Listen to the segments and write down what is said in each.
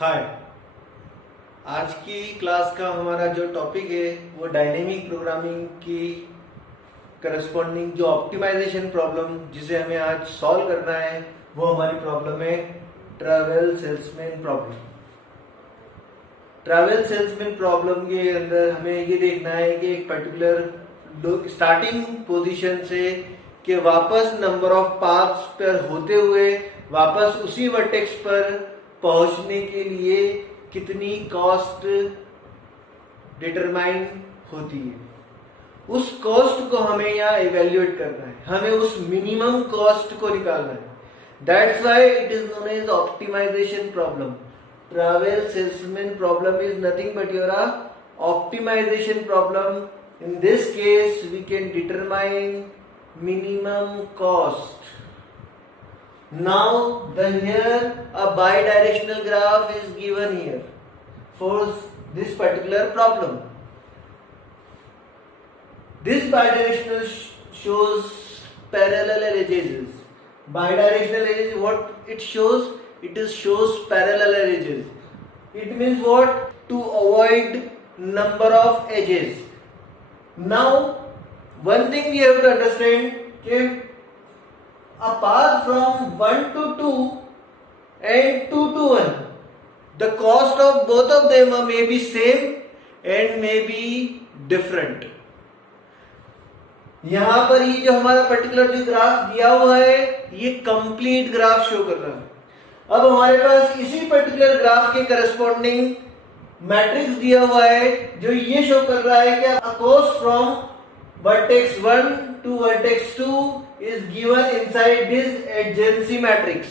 हाय। आज की क्लास का हमारा जो टॉपिक है वो डायनेमिक प्रोग्रामिंग की करस्पॉन्डिंग जो ऑप्टिमाइजेशन प्रॉब्लम जिसे हमें आज सॉल्व करना है वो हमारी प्रॉब्लम है travel salesman problem. Travel salesman problem के अंदर हमें ये देखना है कि एक पर्टिकुलर स्टार्टिंग पोजीशन से कि वापस नंबर ऑफ पाथ्स पर होते हुए वापस उसी वर्टेक्स पर पहुंचने के लिए कितनी कॉस्ट डिटरमाइन होती है। उस कॉस्ट को हमें यहाँ इवेल्युएट करना है, हमें उस मिनिमम कॉस्ट को निकालना है। That's why it is known as optimization problem. Travel salesman problem is nothing but your optimization problem. In this case, we can determine minimum cost. Now, here a bidirectional graph is given here for this particular problem. This bidirectional shows parallel edges. Bidirectional edges, what it shows? It shows parallel edges. It means what? To avoid number of edges. Now, one thing we have to understand that a path from 1 to 2 and 2 to 1, the cost of both of them may be same and may be different. यहां पर ये जो हमारा particular जो graph दिया हुआ है ये कंप्लीट ग्राफ शो कर रहा है। अब हमारे पास इसी पर्टिकुलर ग्राफ के करस्पॉन्डिंग मैट्रिक्स दिया हुआ है जो ये शो कर रहा है कि cost from vertex 1 to vertex 2 is given inside this adjacency matrix.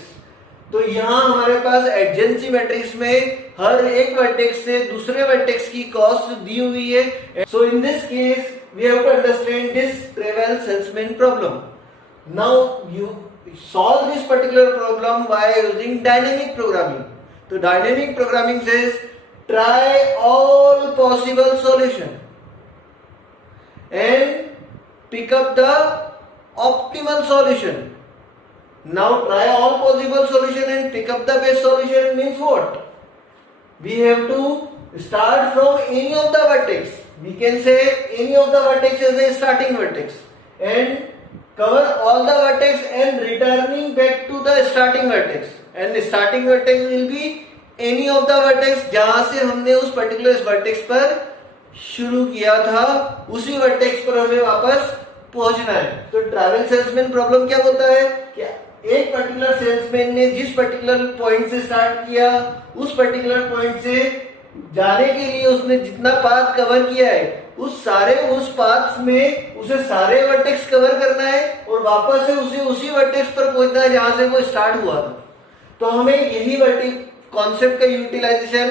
तो यहां हमारे पास एडजेंसी मैट्रिक्स में हर एक वर्टेक्स से दूसरे वर्टेक्स की कॉस्ट दी हुई है। So in this case we have to understand this travel salesman problem. Now you solve this particular problem by using dynamic programming. तो dynamic programming says try all possible solution and pick up the optimal solution. Now try all possible solution and pick up the best solution means what? We have to start from any of the vertex. We can say any of the vertex as a starting vertex and cover all the vertex and returning back to the starting vertex, and the starting vertex will be any of the vertex जहां से हमने उस particular vertex पर शुरू किया था उसी vertex पर हमें वापस पहुंचना है। तो ट्रैवल सेल्समैन प्रॉब्लम क्या बोलता है कि एक पर्टिकुलर सेल्समैन ने जिस पर्टिकुलर पॉइंट से स्टार्ट किया उस पर्टिकुलर पॉइंट से जाने के लिए उसने जितना पाथ कवर किया है उस पाथ में उसे सारे वर्टेक्स कवर करना है और वापस से उसे उसी वर्टेक्स पर पहुंचना है जहां से वो स्टार्ट हुआ था। तो हमें यही वर्टेक्स कॉन्सेप्ट का यूटिलाइजेशन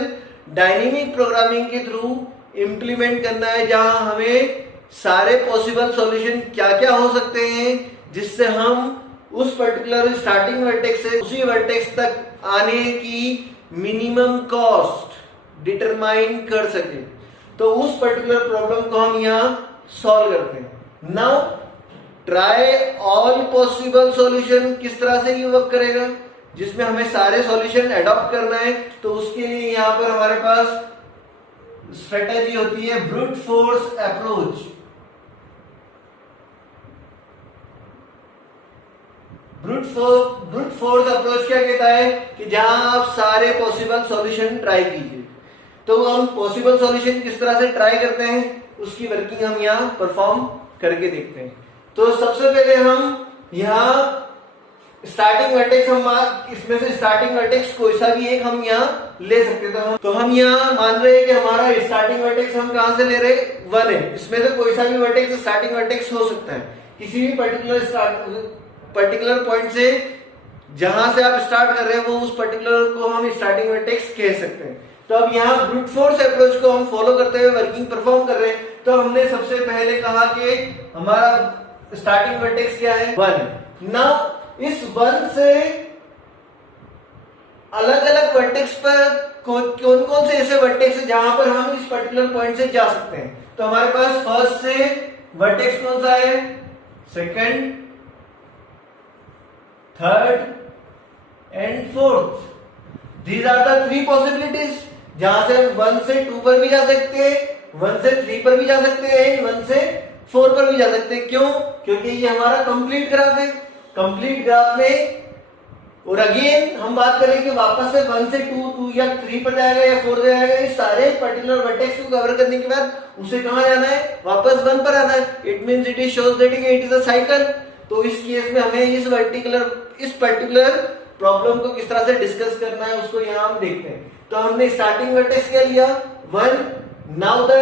डायनेमिक प्रोग्रामिंग के थ्रू इंप्लीमेंट करना है, जहां हमें सारे पॉसिबल सॉल्यूशन क्या क्या हो सकते हैं जिससे हम उस पर्टिकुलर स्टार्टिंग वर्टेक्स से उसी वर्टेक्स तक आने की मिनिमम कॉस्ट डिटरमाइन कर सके। तो उस पर्टिकुलर प्रॉब्लम को हम यहां सॉल्व करते हैं। Now try all possible solution किस तरह से ये वर्क करेगा, जिसमें हमें सारे सॉल्यूशन एडॉप्ट करना है। तो उसके लिए यहां पर हमारे पास स्ट्रेटेजी होती है brute force approach. Brute force approach क्या कहता है कि जहां आप सारे पॉसिबल सॉल्यूशन ट्राई कीजिए। तो हम पॉसिबल सॉल्यूशन किस तरह से ट्राई करते हैं उसकी वर्किंग हम यहां परफॉर्म करके देखते हैं। तो सबसे पहले हम यहां स्टार्टिंग वर्टेक्स हम इसमें से स्टार्टिंग वर्टेक्स कोई सा भी एक हम यहाँ ले सकते थे। तो हम यहाँ मान रहे हैं कि हमारा स्टार्टिंग वर्टेक्स हम कहां से ले रहे हैं 1 है। इसमें से कोई सा भी वर्टेक्स स्टार्टिंग वर्टेक्स हो सकता है किसी भी पर्टिकुलर पॉइंट से जहां से आप स्टार्ट कर रहे हैं वो उस पर्टिकुलर को हम स्टार्टिंग वर्टेक्स कह सकते हैं। तो अब यहाँ ब्रूट फोर्स अप्रोच को हम फॉलो करते हुए वर्किंग परफॉर्म कर रहे हैं। तो हमने सबसे पहले कहा कि हमारा स्टार्टिंग वर्टेक्स क्या है 1। नाउ इस 1 से अलग अलग वर्टेक्स पर कौन कौन से ऐसे वर्टेक्स है जहां पर हम इस पर्टिकुलर पॉइंट से जा सकते हैं। तो हमारे पास फर्स्ट से वर्टेक्स कौन सा है, second, third and fourth. These are the three possibilities, जहां से हम 1 से 2 पर भी जा सकते हैं, 1 से 3 पर भी जा सकते हैं, 1 से 4 पर भी जा सकते हैं। क्यों? क्योंकि ये हमारा कंप्लीट ग्राफ है। कंप्लीट ग्राफ में और अगेन हम बात करें कि वापस से 1 से 2 या 3 पर जाएगा या 4 जाएगा, ये सारे पर्टिकुलर वर्टेक्स को कवर करने के बाद उसे कहां जाना है? वापस 1 पर आना है। It means it is shows that it is a cycle. तो इस केस में हमें इस पर्टिकुलर प्रॉब्लम को किस तरह से डिस्कस करना है उसको यहाँ हम देखते हैं। तो हमने स्टार्टिंग वर्टेक्स क्या लिया? 1। नाउ द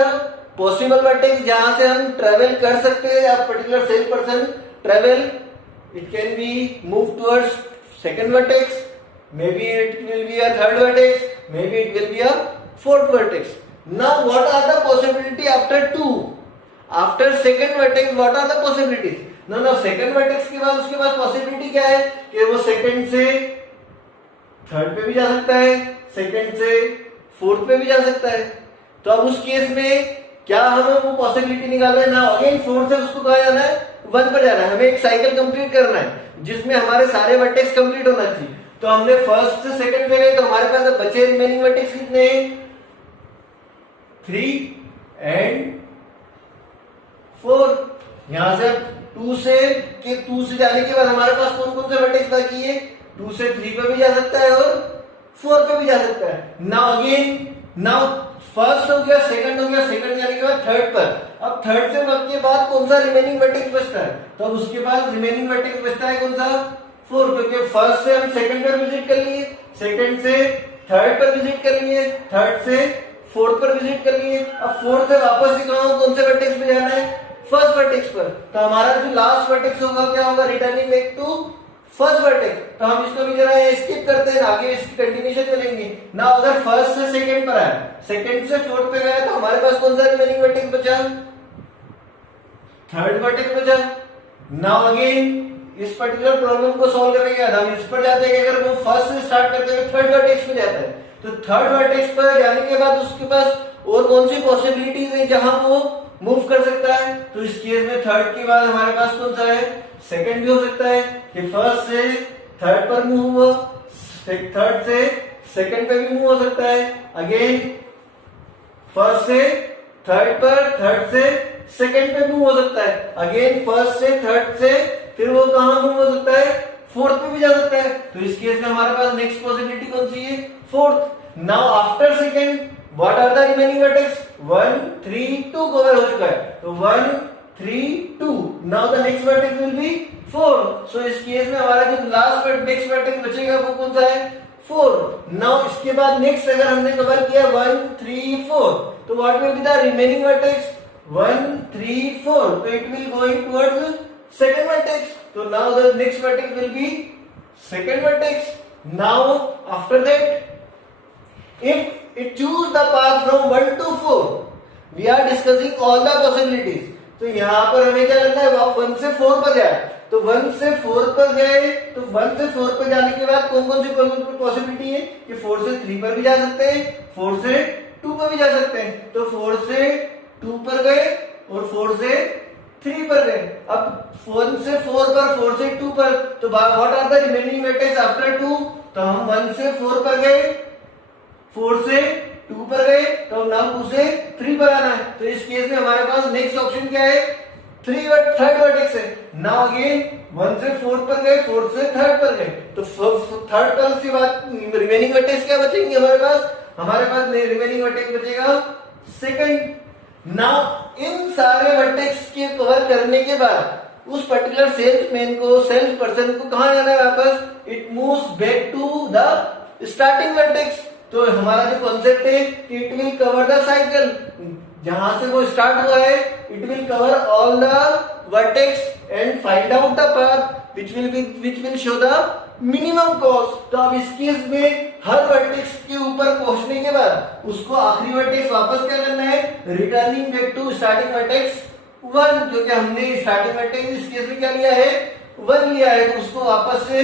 पॉसिबल वर्टेक्स जहां से हम ट्रेवल कर सकते हैं, या particular cell person travel, it can be move towards second vertex, maybe it will be a third vertex, maybe it will be a fourth vertex. Now what are the possibility after 2? After second vertex what are the possibilities? No, second vertex के बाद उसके पास possibility क्या है कि वो second से third पे भी जा सकता है, second से fourth पे भी जा सकता है। तो अब उस केस में क्या हमें वो पॉसिबिलिटी निकालना है ना? अगेन 4 से उसको कहा जाना है 1 पर जाना है। हमें एक साइकिल कंप्लीट करना है जिसमें हमारे सारे वर्टेक्स कंप्लीट होना चाहिए। तो हमने फर्स्ट से सेकंड पे गए, तो हमारे पास बचे रिमेनिंग वर्टेक्स कितने हैं? 3 एंड 4। यहां से 2 से जाने के बाद हमारे पास कौन कौन से वर्टेक्स बाकी है? 2 से 3 पे भी जा सकता है और 4 पे भी जा सकता है। नाउ फर्स्ट हो गया, सेकंड हो गया, सेकंड जाने के बाद थर्ड पर। अब थर्ड से के बाद कौन सा रिमेनिंग वर्टेक्स बचता है? तो उसके बाद रिमेनिंग वर्टेक्स बचता है कौन सा? 4, क्योंकि फर्स्ट से हम सेकंड पर विजिट कर लिए, सेकंड से थर्ड पर विजिट कर लिए, थर्ड से फोर्थ पर विजिट कर लिए। अब फोर्थ से वापस से कौन से वर्टेक्स पे जाना है? फर्स्ट वर्टेक्स पर। तो हमारा जो लास्ट वर्टेक्स होगा क्या होगा? Returning back to first vertex. तो हम इसको भी जरा स्किप करते हैं, आगे इसकी कंटिन्यूएशन मिलेंगे ना। अगर फर्स्ट से सेकंड पर आए, सेकंड से फोर्थ पे गए, तो हमारे पास कौन सा रिमेनिंग वर्टेक्स बचा? थर्ड वर्टेक्स बचा। नाउ अगेन इस पर्टिकुलर प्रॉब्लम को सॉल्व करने के बाद हम इस पर जाते हैं कि अगर वो फर्स्ट से स्टार्ट करते हुए थर्ड वर्टेक्स पे जाता है, तो थर्ड वर्टेक्स पर जाने के बाद उसके पास और कौन सी पॉसिबिलिटीज है जहां वो मूव कर सकता है? तो इस केस में थर्ड के बाद हमारे पास कौन सा है? सेकंड भी हो सकता है कि फर्स्ट से थर्ड पर मूव हुआ, थर्ड से सेकंड पे भी मूव हो सकता है। अगेन फर्स्ट से थर्ड पर, थर्ड से सेकंड पे मूव हो सकता है। अगेन फर्स्ट से थर्ड से फिर वो कहां मूव हो सकता है? फोर्थ पे भी जा सकता है। तो इस केस में हमारे पास नेक्स्ट पॉसिबिलिटी कौन सी है? Fourth. Now after second what are the remaining vertex? 1 3 2 cover हो चुका है, तो 1 3 2। Now the next vertex will be 4। So इस केस में हमारा जो लास्ट नेक्स्ट वर्टेक्स बचेगा वो कौन सा है? 4। नाउ इसके बाद नेक्स्ट अगर हमने कवर किया 1 3 4, तो what will be the remaining vertex? 1 3 4। तो it will going towards second vertex. So now the next vertex will be second vertex. Now after that, if it choose the path from 1 to 4, we are discussing all the possibilities. तो यहाँ पर हमें क्या करना है? 1 से 4 पर जाए, तो 1 से 4 पर गए, तो 1 से 4 पर जाने के बाद कौन कौन सी पॉसिबिलिटी है कि 4 से 3 पर भी जा सकते हैं, 4 से 2 पर भी जा सकते हैं। तो 4 से 2 पर गए और 4 से 3 पर गए। अब 1 से 4 पर, 4 से 2 पर, तो what are the remaining vertex after 2? तो हम 1 से 4 पर गए, 4 से 2 पर गए, तो नाउ 2 से 3 पर आना है। तो इस केस में हमारे पास नेक्स्ट ऑप्शन क्या है? थर्ड वर्टेक्स है। नाउ अगेन 1 से 4 पर गए, 4 से थर्ड पर गए, तो थर्ड पर से बाद रिमेनिंग वर्टेक्स क्या बचेंगे हमारे पास? हमारे पास रिमेनिंग वर्टेक्स बचेगा सेकंड। नाउ इन सारे वर्टेक्स के कवर करने के बाद उस पर्टिकुलर सेल्समैन को, सेल्स पर्सन को कहां जाना है वापस? It moves back to the starting vertex. तो हमारा जो कॉन्सेप्ट है कि it will cover the cycle, जहां से वो स्टार्ट हुआ है, it will cover all the vertex and find out the path which will show the minimum cost. तो अब इस केस में हर वर्टेक्स के ऊपर पहुंचने के बाद उसको आखिरी वर्टेक्स वापस क्या करना है? Returning back to starting vertex 1, क्योंकि हमने स्टार्टिंग वर्टेक्स इस केस में क्या लिया है? 1 लिया है, तो उसको वापस से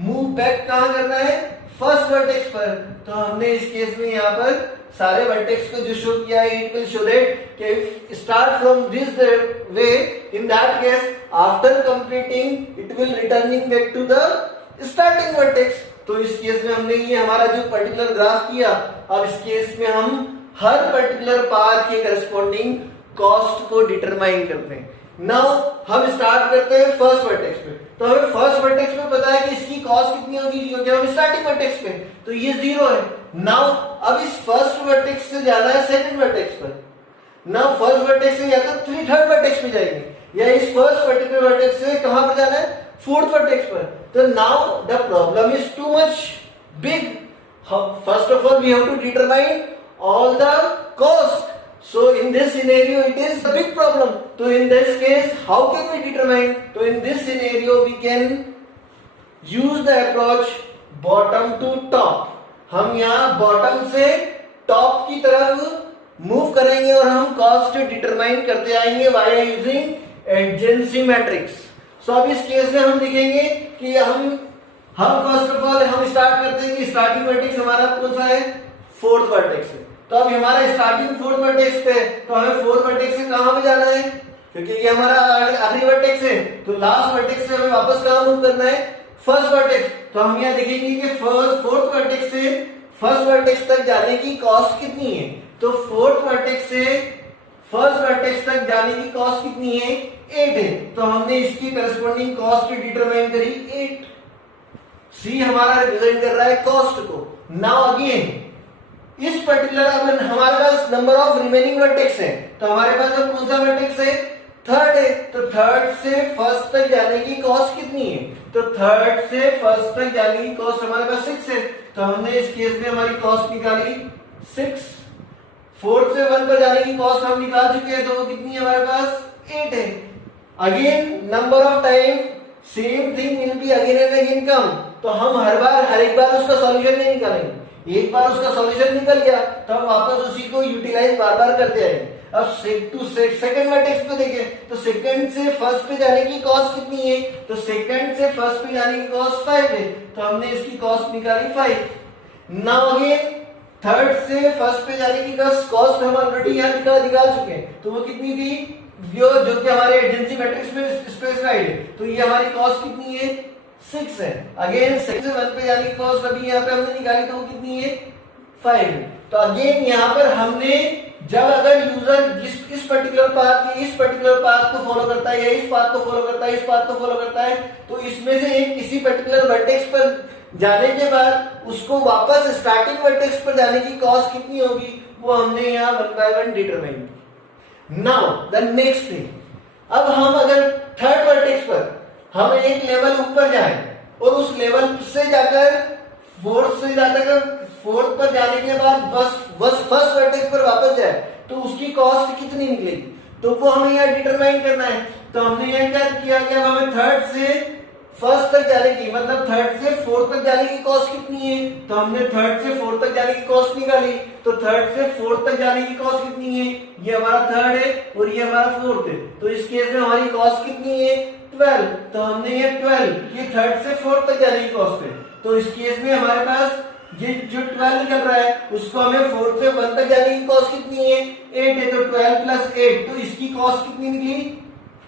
मूव बैक कहां करना है? फर्स्ट वर्टेक्स पर। तो हमने इस केस में यहाँ पर सारे वर्टेक्स को जो शो किया है, it will show that start from this way, in that case after completing it will returning back to the starting vertex. तो इस केस में हमने ये हमारा जो पर्टिकुलर ग्राफ किया, अब इस केस में हम हर पर्टिकुलर पाथ के करस्पॉन्डिंग कॉस्ट को डिटरमाइन करते हैं। नाउ हम स्टार्ट करते हैं फर्स्ट वर्टेक्स पे। तो हमें फर्स्ट वर्टेक्स पे पता है कि इसकी कॉस्ट कितनी होगी, क्योंकि हम स्टार्टिंग वर्टेक्स पे, तो ये 0 है। नाउ अब इस फर्स्ट वर्टेक्स से जाना है सेकंड वर्टेक्स पर। नाउ फर्स्ट वर्टेक्स से या तो थर्ड वर्टेक्स पे जाएंगे, या इस फर्स्ट पर्टिकुलर वर्टेक्स से कहां पर जाना है, फोर्थ वर्टेक्स पर। तो now the problem is too much big. First of all we have to determine all the cost. So in this scenario it is a big problem. So in this case how can we determine? So in this scenario we can use the approach bottom to top. हम यहाँ bottom से top की तरफ move करेंगे और हम cost determine करते आएंगे via using adjacency matrix. So अब इस केस में हम देखेंगे कि हम फर्स्ट ऑफ ऑल हम स्टार्ट करते हैं कि स्टार्टिंग वर्टेक्स हमारा कौन सा है, फोर्थ वर्टेक्स है। तो अब हमारा स्टार्टिंग फोर्थ वर्टेक्स पे, तो हमें फोर्थ वर्टेक्स से कहां पे जाना है, क्योंकि ये हमारा आखिरी वर्टेक्स है, तो लास्ट वर्टेक्स से हमें वापस कहां मूव करना है, फर्स्ट वर्टेक्स। तो हम यहां देखेंगे कि फोर्थ वर्टेक्स से फर्स्ट वर्टेक्स तक जाने की कॉस्ट कितनी है। तो फोर्थ वर्टेक्स से फर्स्ट वर्टेक्स तक जाने की कॉस्ट कितनी है, 8 है। तो हमने इसकी करस्पॉन्डिंग कॉस्ट डिटरमाइन करी 8। सी हमारा रिप्रेजेंट कर रहा है कॉस्ट को। नाउ अगेन इस पर्टिकुलर अब हमारे पास नंबर ऑफ रिमेनिंग वर्टेक्स है, तो हमारे पास अब कौन सा वर्टेक्स है, थर्ड है। तो थर्ड से फर्स्ट तक जाने की कॉस्ट कितनी है, तो थर्ड से फर्स्ट तक जाने की कॉस्ट हमारे पास 6 है। तो हमने इस केस में हमारी कॉस्ट निकाली 6। फोर्थ से 1 पर जाने की कॉस्ट हम निकाल चुके हैं, तो वो कितनी है हमारे पास, 8 है। Again number of time same thing will be again and again come. तो हम हर एक बार उसका सॉल्यूशन नहीं निकालेंगे, एक बार उसका सॉल्यूशन निकल गया तो हम वापस उसी को यूटिलाइज बार बार करते आएंगे। अब सेकंड वर्टेक्स पे देखें, तो सेकंड से फर्स्ट पे जाने की कॉस्ट कितनी है, तो सेकंड से फर्स्ट पे जाने की कॉस्ट 5 है। तो हमने इसकी कॉस्ट निकाली 5। नाउ अगेन थर्ड से फर्स्ट पे जाने की कॉस्ट हम ऑलरेडी यहाँ निकाल चुके हैं, तो वो कितनी थी, जो कि हमारे एजेंसी मैट्रिक्स में स्पेसिफाइड है। तो ये हमारी कॉस्ट कितनी है, 6 है। अगेन 6 से 1 पे जाने की कॉस्ट अभी यहाँ पे हमने निकाली, तो वो कितनी है, 5। तो अगेन यहाँ पर हमने जब अगर यूजर इस पर्टिकुलर पाथ को फॉलो करता है, या इस पाथ को फॉलो करता है, इस पाथ को फॉलो करता है, तो इसमें से एक किसी पर्टिकुलर वर्टेक्स पर जाने के बाद उसको वापस स्टार्टिंग वर्टेक्स पर जाने की कॉस्ट कितनी होगी, वो हमने यहाँ 1 by 1 डिटरमाइन की। नाउ द नेक्स्ट थिंग, अब हम अगर थर्ड वर्टेक्स पर हम एक लेवल ऊपर जाए और उस लेवल से जाकर फोर्थ पर जाने के बाद बस फर्स्ट वर्टेक्स पर वापस जाए, तो उसकी कॉस्ट कितनी निकलेगी, तो वो हमें यहाँ डिटरमाइन करना है। तो हमने यहाँ क्या किया कि अब हमें थर्ड से फर्स्ट तक जाने की, मतलब थर्ड से फोर्थ तक जाने की कॉस्ट कितनी है, तो हमने थर्ड से फोर्थ तक जाने की कॉस्ट निकाली। तो थर्ड से फोर्थ तक जाने की कॉस्ट कितनी है, ये हमारा थर्ड है और ये हमारा फोर्थ है। तो इस केस में हमारी कॉस्ट कितनी है, 12। तो हमने ये 12, ये थर्ड से फोर्थ तक जाने की कॉस्ट है। तो इस केस में हमारे पास ये जो 12 निकल रहा है, उसको हमें 4 से 1 तक जाने की कॉस्ट कितनी है, 8 है। तो 12 + 8, तो इसकी कॉस्ट कितनी निकली,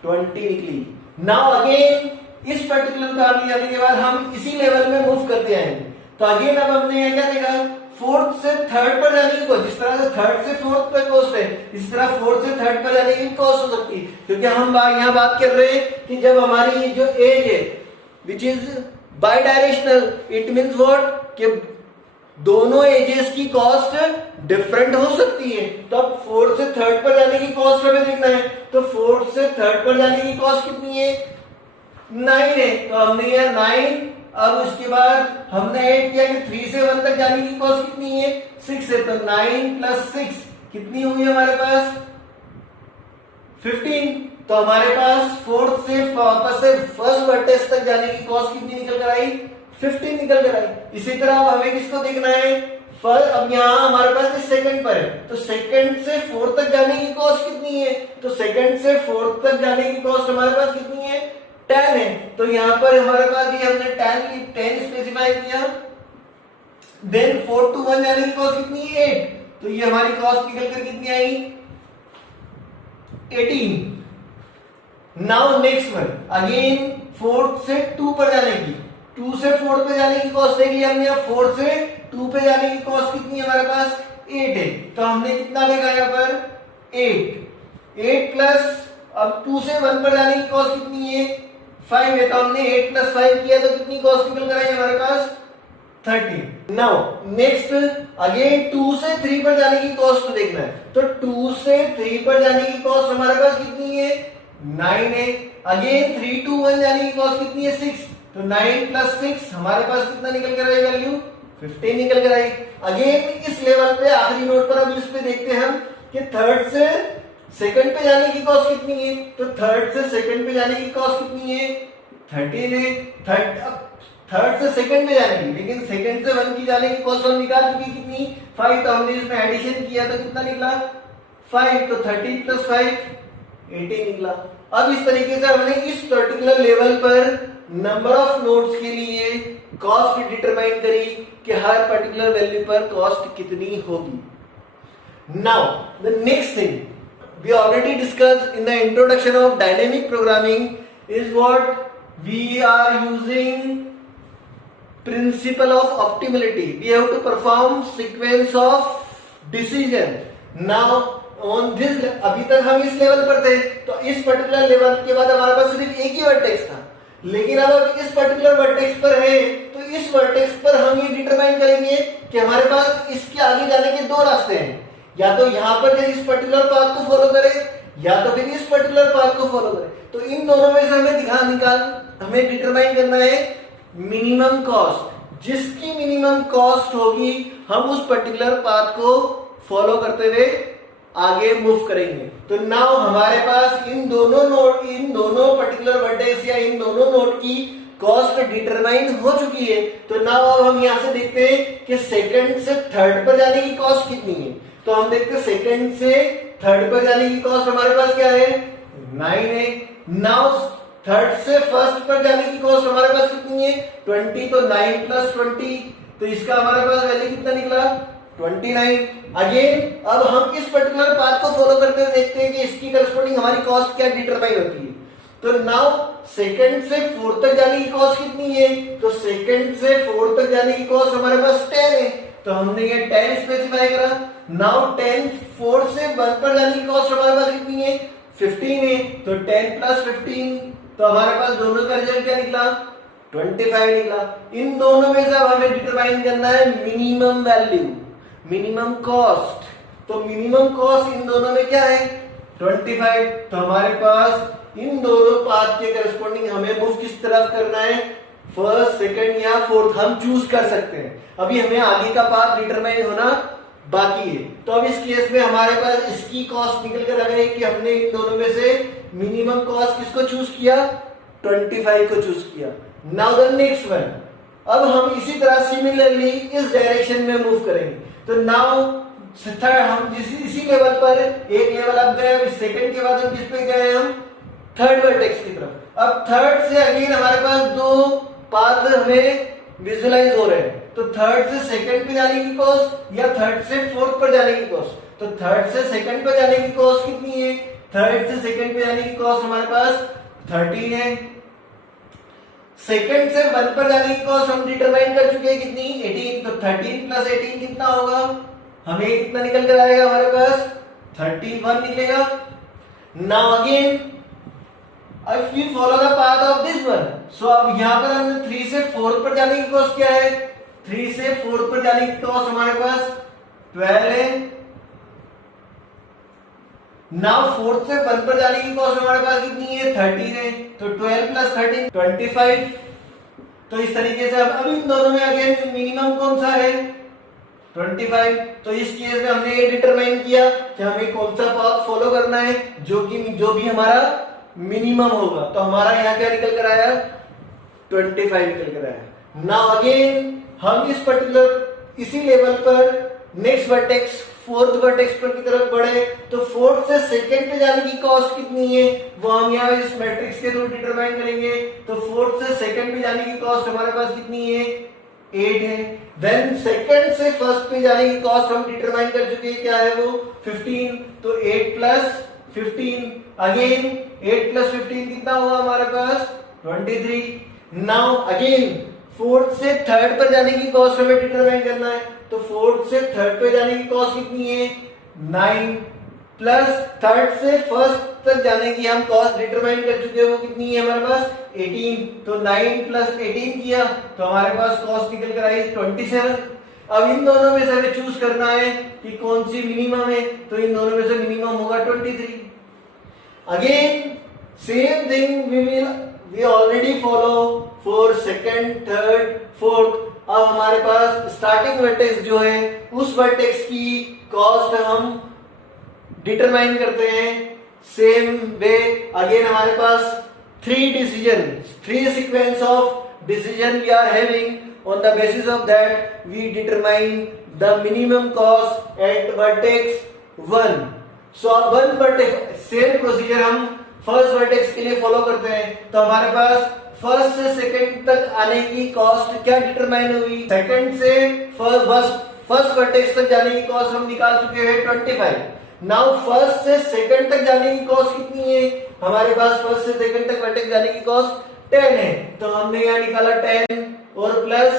20 निकली। नाउ अगेन इस पर्टिकुलर काम जाने के बाद हम इसी लेवल में मूव करते आएंगे। तो अगेन अब हमने यहाँ क्या देखा, फोर्थ से थर्ड पर जाने की कॉस्ट, जिस तरह से थर्ड से फोर्थ पर कॉस्ट है, इस तरह फोर्थ से थर्ड पर जाने की कॉस्ट हो सकती है। क्योंकि हम यहाँ बात कर रहे हैं कि जब हमारी जो एज है which is by directional, it means what, कि दोनों एजेस की कॉस्ट डिफरेंट हो सकती है। तो अब फोर्थ से थर्ड पर जाने की कॉस्ट हमें देखना है। तो फोर्थ से थर्ड पर जाने की कॉस्ट कितनी है, 9 है। तो हमने ये 9, अब उसके बाद हमने ऐड किया कि 3 से 1 तक जाने की कॉस्ट कितनी है, 6 है। तो 9 + 6 कितनी हुई हमारे पास, 15। तो हमारे पास फोर्थ से वापस से फर्स्ट वर्टेक्स तक जाने की कॉस्ट कितनी निकल कर आई, 15 निकल कर आई। इसी तरह अब हमें किसको देखना है, अब यहाँ हमारे पास सेकंड पर है, तो सेकंड से फोर्थ तक जाने की कॉस्ट कितनी है, तो सेकंड से फोर्थ तक जाने की कॉस्ट हमारे पास कितनी है, 10 है। तो यहाँ पर हमारे पास ये हमने 10 स्पेसिफाई किया। देन 4 to 1 जाने की कॉस्ट कितनी है, 8। तो ये हमारी कॉस्ट निकल कर कितनी आई, 18। नाउ नेक्स्ट वन, अगेन 4 से 2 पर जाने की, 2 से 4 पे जाने की कॉस्ट देख लिया हमने, 4 से 2 पे जाने की कॉस्ट कितनी है हमारे पास, 8 है। तो हमने कितना लिखा यहाँ पर, 8 प्लस, अब 2 से 1 पर जाने की कॉस्ट कितनी है, 5 है। तो हमने 8 प्लस 5 किया तो कितनी कॉस्ट निकल कर आई हमारे पास, 30। नाउ नेक्स्ट अगेन 2 से 3 पर जाने की कॉस्ट देखना है। तो 2 से 3 पर जाने की कॉस्ट हमारे पास कितनी है, 9 है। अगेन 3 to 1 जाने की कॉस्ट कितनी है, 6। तो 9 प्लस 6 हमारे पास कितना निकल कर आई वैल्यू, 15 निकल कर आई। अगेन इस लेवल पे आखिरी नोट पर अब इस पे देखते हैं हम कि थर्ड से सेकंड पे जाने की कॉस्ट कितनी है। तो थर्ड से सेकंड पे जाने की कॉस्ट कितनी है, 13 है। थर्ड से सेकंड पे जाने की, लेकिन सेकंड से 1 की जाने की कॉस्ट हम निकाल चुकी कितनी, 5। तो हमने इसमें एडिशन किया तो कितना निकला, 5। तो 30 प्लस 5 18 निकला। अब इस तरीके से हमने इस पर्टिकुलर लेवल पर नंबर ऑफ नोड्स के लिए कॉस्ट डिटरमाइन करी कि हर पर्टिकुलर वैल्यू पर कॉस्ट कितनी होगी। Now the next thing we already discussed in the introduction of dynamic programming is what we are using principle of optimality. We have to perform sequence of decision. Now on this, अभी तक हम इस level पर थे, तो इस particular level के बाद हमारे पास सिर्फ एक ही वर्टेक्स था, लेकिन अब इस पर्टिकुलर वर्टेक्स पर है, तो इस वर्टेक्स पर हम ये डिटरमाइन करेंगे कि हमारे पास इसके आगे जाने के 2 रास्ते हैं, या तो यहां पर इस पर्टिकुलर पाथ को फॉलो करें, या तो फिर इस पर्टिकुलर पाथ को फॉलो करें। तो इन दोनों में से हमें डिटरमाइन करना है मिनिमम कॉस्ट। जिसकी मिनिमम कॉस्ट होगी हम उस पर्टिकुलर पाथ को फॉलो करते हुए आगे मूव करेंगे। तो नाउ हमारे पास इन दोनों पर्टिकुलर वर्टेक्स या इन दोनों नोड की कॉस्ट डिटरमाइन हो चुकी है। तो नाउ अब हम यहां से देखते हैं कि सेकंड से थर्ड पर जाने की कॉस्ट कितनी है। तो हम देखते हैं सेकंड से थर्ड पर जाने की कॉस्ट हमारे पास क्या है, 9 है। नाउ थर्ड से फर्स्ट पर जाने की कॉस्ट हमारे पास कितनी है, 20। तो 9 प्लस 20, तो इसका हमारे पास वैल्यू कितना निकला, 29। अगेन अब हम इस पर्टिकुलर पाथ को फॉलो करते हुए देखते हैं कि इसकी करस्पॉन्डिंग हमारी कॉस्ट क्या डिटरमाइन होती है। तो नाउ सेकंड से फोर्थ तक जाने की कॉस्ट कितनी है, तो सेकंड से फोर्थ तक जाने की कॉस्ट हमारे पास 10 है। तो हमने ये 10 स्पेसिफाई करा। नाउ 10 4 से 1 पर जाने की कॉस्ट हमारे पास कितनी है, 15 है। तो 10 प्लस 15, तो हमारे पास दोनों का रिजल्ट क्या निकला, 25 निकला। इन दोनों में से अब हमें डिटरमाइन करना है मिनिमम वैल्यू, मिनिमम कॉस्ट। तो मिनिमम कॉस्ट इन दोनों में क्या है, 25। तो हमारे पास इन दोनों पाथ के करस्पॉन्डिंग हमें मूव किस तरफ करना है, फर्स्ट सेकंड या फोर्थ, हम चूज कर सकते हैं। अभी हमें आगे का पाथ डिटरमाइन होना बाकी है। तो अब इस केस में हमारे पास इसकी कॉस्ट निकल कर आ गई कि हमने इन दोनों में से मिनिमम कॉस्ट किसको चूज किया, 25 को चूज किया। नाउ द नेक्स्ट वन, अब हम इसी तरह सिमिलरली इस डायरेक्शन में मूव करेंगे। तो नाउ हम इसी लेवल पर एक लेवल अप गए, अब सेकंड के बाद हम किस पे गए, हम थर्ड वर्टेक्स की तरफ। अब थर्ड से अगेन हमारे पास 2 पाथ हमें विजुअलाइज हो रहे हैं। तो थर्ड से सेकंड पे जाने की कॉस्ट या थर्ड से फोर्थ पर जाने की कॉस्ट। तो थर्ड से सेकंड पे जाने की कॉस्ट कितनी है, थर्ड से सेकंड पे जाने की कॉस्ट हमारे पास 13 है। सेकंड से 1 पर जाने की कॉस्ट हम डिटरमाइन कर चुके हैं कितनी, 18। तो 13 प्लस 18 कितना होगा, हमें कितना निकल कर आएगा, हमारे पास 31 निकलेगा। Now again if we follow the path of this one, so अब यहाँ पर हमने 3 से 4 पर जाने की कॉस्ट क्या है, 3 से 4 पर जाने की कॉस्ट हमारे पास 12 है। नाउ 4 से 1 पर जाने की कॉस्ट हमारे पास कितनी है, 13 है। तो 12 प्लस 13 25। तो इस तरीके से अब इन दोनों में अगेन मिनिमम कौन सा है, 25। तो इस केस में हमने ये डिटरमाइन किया कि हमें कौन सा पाथ फॉलो करना है जो भी हमारा मिनिमम होगा। तो हमारा यहाँ क्या निकल कर आया, 25 निकल कर आया। नाउ अगेन हम इस पर्टिकुलर इसी लेवल पर नेक्स्ट वर्टेक्स फोर्थ वर्टेक्स पर की तरफ बढ़े। तो फोर्थ से सेकंड पे जाने की कॉस्ट कितनी है वो हम यहाँ इस मैट्रिक्स के थ्रू डिटरमाइन करेंगे। तो फोर्थ से सेकंड पे जाने की कॉस्ट हमारे पास कितनी है, 8 है। देन सेकंड से फर्स्ट पे जाने की कॉस्ट हम डिटरमाइन कर चुके हैं, क्या है वो, 15। तो 8 प्लस 15, अगेन 8 प्लस 15 कितना हुआ हमारे पास, 23। नाउ अगेन फोर्थ से थर्ड पर जाने की कॉस्ट हमें डिटरमाइन करना है। तो फोर्थ से थर्ड पे जाने की कॉस्ट कितनी है 9 प्लस थर्ड से फर्स्ट तक जाने की हम कॉस्ट डिटरमाइन कर चुके हैं, वो कितनी है हमारे पास 18। तो 9 प्लस 18 किया तो हमारे पास कॉस्ट निकल कर आई 27। अब इन दोनों में से हमें चूज करना है कि कौन सी मिनिमम है, तो इन दोनों में से मिनिमम होगा 23। Again same thing we already follow for second third fourth. अब हमारे पास स्टार्टिंग वर्टेक्स जो है उस वर्टेक्स की कॉस्ट हम डिटरमाइन करते हैं सेम वे। अगेन हमारे पास three sequence of decision we are having, on the basis of that we determine the minimum cost at vertex 1. so one vertex same procedure हम फर्स्ट वर्टेक्स के लिए follow करते हैं। तो हमारे पास फर्स्ट से सेकंड तक आने की कॉस्ट क्या डिटरमाइन हुई, सेकंड से फर्स्ट वर्टेक्स तक जाने की कॉस्ट हम निकाल चुके हैं 25। नाउ फर्स्ट से सेकंड तक जाने की कॉस्ट कितनी है, हमारे पास फर्स्ट से सेकंड तक वर्टेक्स जाने की कॉस्ट 10 है। तो हमने यहाँ निकाला 10 और प्लस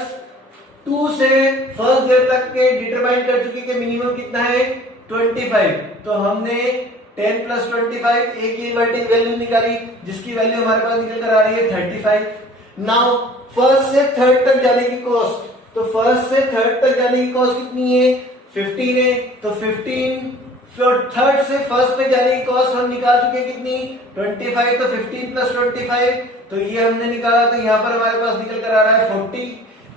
2 से फर्स्ट देर तक के डिटरमाइन कर चुके कि मिनिमम कितना है 25। तो हमने 10 प्लस 25 एक ही वर्टेक्स वैल्यू निकाली जिसकी वैल्यू हमारे पास निकल कर आ रही है 35। नाउ फर्स्ट से थर्ड तक जाने की कॉस्ट, तो फर्स्ट से थर्ड तक जाने की कॉस्ट कितनी है 15 है। तो 15 थर्ड से फर्स्ट तक जाने की कॉस्ट हम निकाल चुके हैं कितनी 25। तो 15 प्लस 25 तो ये हमने निकाला, तो यहाँ पर हमारे पास निकल कर आ रहा है 40।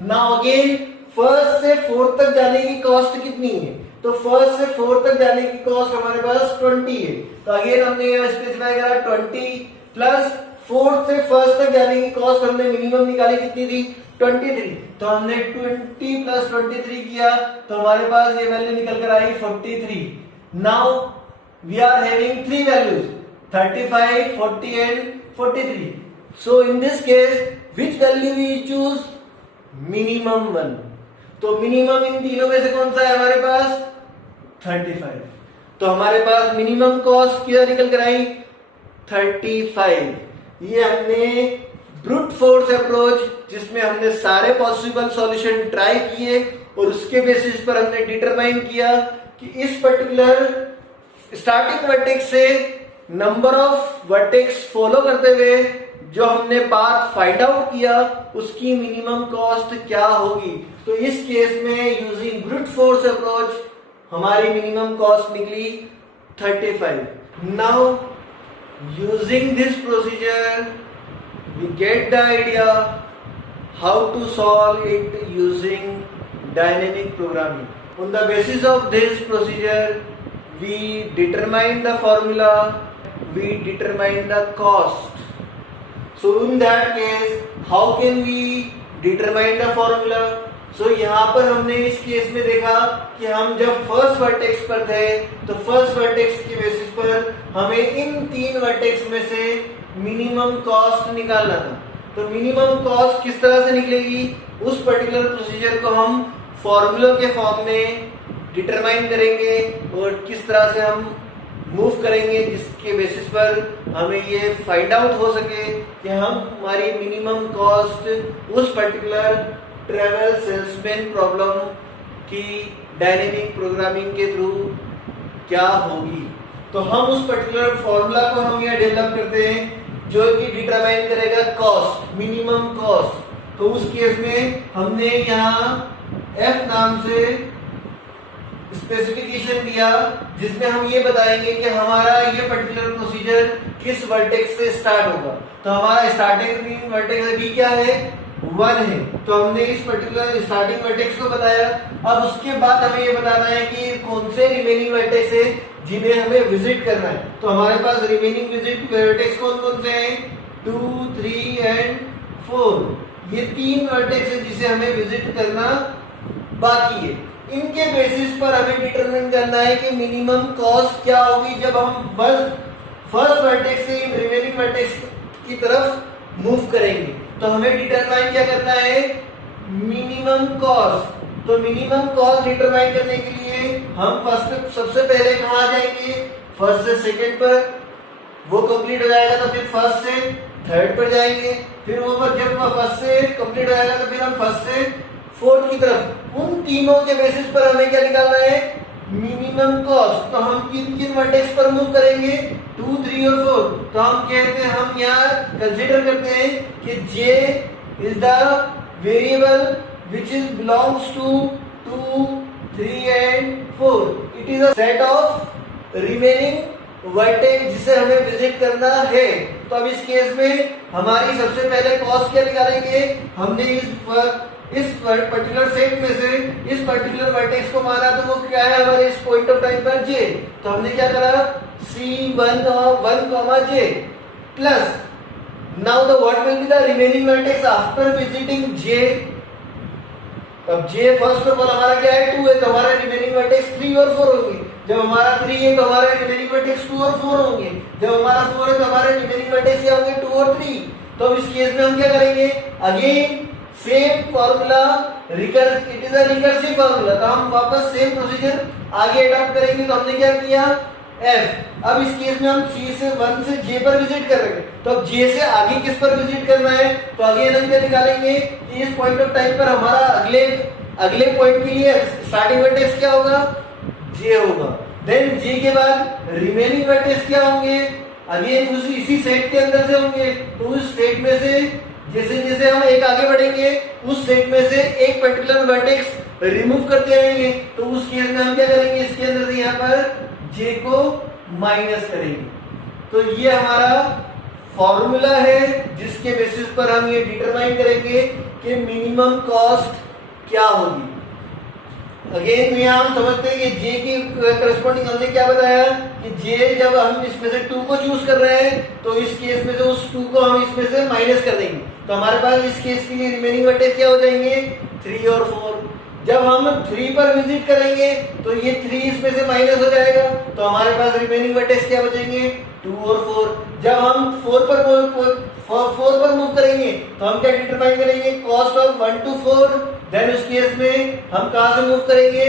नाउ अगेन फर्स्ट से फोर्थ तक जाने की कॉस्ट कितनी है, तो फर्स्ट से फोर्थ तक जाने की कॉस्ट हमारे पास 20 है। तो अगेन हमने यहाँ स्पेसिफाई करा 20 प्लस फोर्थ से फर्स्ट तक जाने की कॉस्ट हमने मिनिमम निकाली कितनी थी 23। तो हमने 20 प्लस 23 किया तो हमारे पास ये वैल्यू निकल कर आई 43। Now we are having three values 35, 40 and 43. So in this case which value we choose, minimum one। तो मिनिमम इन तीनों में से कौन सा है हमारे पास 35। तो हमारे पास मिनिमम कॉस्ट क्या निकल कर आई 35। ये हमने ब्रूट फोर्स अप्रोच जिसमें हमने सारे पॉसिबल सॉल्यूशन ट्राई किए और उसके बेसिस पर हमने डिटरमाइन किया कि इस पर्टिकुलर स्टार्टिंग वर्टेक्स से नंबर ऑफ वर्टेक्स फॉलो करते हुए जो हमने पाथ फाइंड आउट किया उसकी मिनिमम कॉस्ट क्या होगी। तो इस केस में यूजिंग ब्रूट फोर्स अप्रोच हमारी मिनिमम कॉस्ट निकली 35। Now using this procedure we get the idea how to solve it using dynamic programming. On the basis of this procedure, we determine the formula, we determine the cost. So in that case, how can we determine the formula? So यहाँ पर हमने इस case में देखा कि हम जब first vertex पर थे तो फर्स्ट वर्टेक्स की बेसिस पर हमें इन तीन वर्टेक्स में से मिनिमम कॉस्ट निकालना था। तो मिनिमम कॉस्ट किस तरह से निकलेगी, उस पर्टिकुलर प्रोसीजर को हम फॉर्मूला के फॉर्म में डिटरमाइन करेंगे और किस तरह से हम मूव करेंगे जिसके बेसिस पर हमें ये फाइंड आउट हो सके कि हम हमारी मिनिमम कॉस्ट उस पर्टिकुलर ट्रेवल सेल्समैन प्रॉब्लम की डायनेमिक प्रोग्रामिंग के थ्रू क्या होगी। तो हम उस पर्टिकुलर फॉर्मूला को हम यहाँ डेवलप करते हैं जो कि डिटरमाइन करेगा कॉस्ट, मिनिमम कॉस्ट। तो उस केस में हमने यहाँ F नाम से स्पेसिफिकेशन दिया जिसमें हम ये बताएंगे कि हमारा ये पर्टिकुलर प्रोसीजर किस वर्टेक्स से स्टार्ट होगा। तो हमारा स्टार्टिंग वर्टेक्स अभी क्या है 1 है, तो हमने इस पर्टिकुलर स्टार्टिंग वर्टेक्स को बताया। अब उसके बाद हमें ये बताना है कि कौन से रिमेनिंग वर्टेक्स है जिन्हें हमें विजिट करना है। तो हमारे पास रिमेनिंग विजिट वर्टेक्स कौन कौन से हैं 2, 3 and 4। ये तीन वर्टेक्स है जिसे हमें विजिट करना बाकी है। इनके बेसिस पर हमें डिटरमाइन करना है कि मिनिमम कॉस्ट क्या होगी जब हम फर्स्ट वर्टेक्स से रिमेनिंग वर्टेक्स की तरफ मूव करेंगे। तो हमें डिटरमाइन क्या करना है मिनिमम कॉस्ट। तो मिनिमम कॉस्ट डिटरमाइन करने के लिए हम सबसे पहले कहाँ जाएंगे फर्स्ट से सेकंड पर, वो कंप्लीट हो जाएगा तो फिर फर्स्ट से थर्ड पर जाएंगे, फिर वो जब फर्स्ट से कंप्लीट हो जाएगा तो फिर हम फर्स्ट से फोर्थ की तरफ, उन तीनों के बेसिस पर हमें क्या निकालना है, मिनिमम कॉस्ट। तो हम किन किन वर्टेक्स पर मूव करेंगे, 2, 3 और 4। तो हम कहते हैं, हम यहाँ कंसीडर करते हैं कि j is the variable which is belongs to 2, 3 and 4। It is a set of remaining vertex जिसे हमें विजिट करना है। तो अब इस केस में हमारी सबसे पहले कॉस्ट क्या निकालेंगे, हमने इस पर्टिकुलर सेट में से इस पर्टिकुलर वर्टेक्स को माना, तो वो क्या है हमारे इस पॉइंट ऑफ टाइम पर j। तो हमने क्या करा, C1 और 1, j plus now the what will be the remaining vertex after visiting j। अब j फर्स्ट ऑफ ऑल हमारा क्या है, 2 है, तो हमारा रिमेनिंग वर्टेक्स 3 और 4 होंगे। जब हमारा 3 है तो हमारे रिमेनिंग वर्टेक्स 2 और 4 होंगे। जब हमारा 4 है तो हमारे रिमेनिंग वर्टेक्स क्या होंगे, 2 और 3। तो अब इस केस में हम क्या करेंगे, again same formula, it is a recursive formula. तो हम वापस सेम प्रोसीजर आगे अडॉप्ट करेंगे। तो हमने क्या किया, f। अब इस केस में हम c से 1 से j पर विजिट कर रहे हैं, तो अब j से आगे किस पर विजिट करना है, तो अगेन हम क्या निकालेंगे कि इस पॉइंट ऑफ टाइम पर हमारा अगले पॉइंट के लिए स्टार्टिंग वर्टेक्स क्या होगा, j होगा। देन j के बाद रिमेनिंग वर्टेक्स क्या होंगे, अगेन इसी सेट के अंदर से होंगे। तो उस सेट में से जैसे जैसे हम एक आगे बढ़ेंगे, उस सेट में से एक पर्टिकुलर वर्टेक्स रिमूव करते आएंगे। तो उस केस में हम क्या करेंगे, इसके अंदर से यहाँ पर j को माइनस करेंगे। तो ये हमारा फॉर्मूला है जिसके बेसिस पर हम ये डिटरमाइन करेंगे कि मिनिमम कॉस्ट क्या होगी। अगेन यहाँ हम समझते हैं कि j की करस्पॉन्डिंग हमने क्या बताया कि j जब हम इसमें से 2 को चूज कर रहे हैं, तो इस केस में से उस 2 को हम इसमें से माइनस कर देंगे। तो हमारे पास इस केस के लिए रिमेनिंग वर्टेक्स क्या हो जाएंगे, 3 और 4। जब हम 3 पर विजिट करेंगे तो ये 3 इसमें से माइनस हो जाएगा, तो हमारे पास रिमेनिंग वर्टेक्स क्या बचेंगे, 2 और 4। जब हम 4 पर मूव करेंगे तो हम क्या डिटरमाइन करेंगे, कॉस्ट ऑफ 1 to 4। देन उस केस में हम कहां से मूव करेंगे,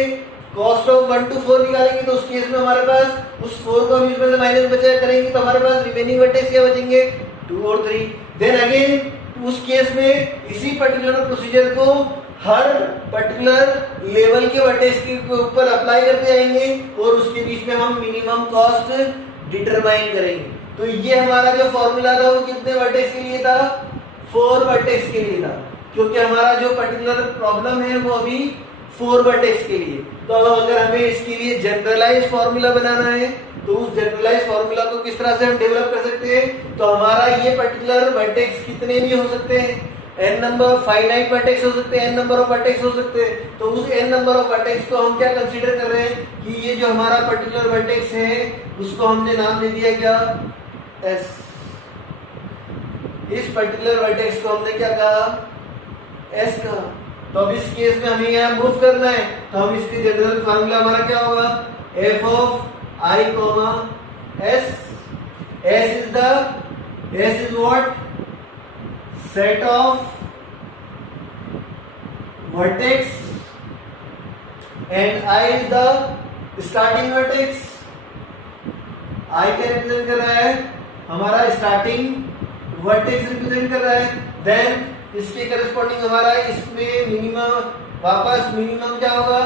कॉस्ट ऑफ 1 to 4 निकालेंगे। तो उस केस में हमारे पास उस 4 को हम इसमें से माइनस बचा करेंगे, तो हमारे पास रिमेनिंग वर्टेक्स क्या बचेंगे, 2 और 3। देन अगेन उस केस में इसी पर्टिकुलर प्रोसीजर को हर पर्टिकुलर लेवल के वर्टेक्स के ऊपर अप्लाई करते जाएंगे और उसके बीच में हम मिनिमम कॉस्ट डिटरमाइन करेंगे। तो ये हमारा जो फॉर्मूला था वो कितने वर्टेक्स के लिए था, 4 वर्टेक्स के लिए था, क्योंकि हमारा जो पर्टिकुलर प्रॉब्लम है वो अभी 4 वर्टेक्स के लिए। तो अगर हमें इसके लिए जनरलाइज फॉर्मूला बनाना है तो उस जनरलाइज फॉर्मूला को किस तरह से हम डेवलप कर सकते हैं, तो हमारा ये पर्टिकुलर वर्टेक्स कितने भी हो सकते हैं, n नंबर फाइनाइट वर्टेक्स हो सकते हैं, n नंबर ऑफ वर्टेक्स हो सकते हैं। तो उस n नंबर ऑफ वर्टेक्स को हम क्या कंसीडर कर रहे हैं कि ये जो हमारा पर्टिकुलर वर्टेक्स है उसको हमने नाम दे दिया क्या, s। इस पर्टिकुलर वर्टेक्स को हमने क्या कहा, s कहा। तो अब इस केस में हमें यहाँ मूव करना है, तो हम इसके जनरल फार्मूला हमारा क्या होगा, f of I, s। s is what, set of vertex and I is the starting vertex। I क्या रिप्रेजेंट कर रहा है, हमारा स्टार्टिंग वर्टेक्स रिप्रेजेंट कर रहा है। देन इसके करस्पॉन्डिंग हमारा इसमें मिनिमम, वापस मिनिमम क्या होगा,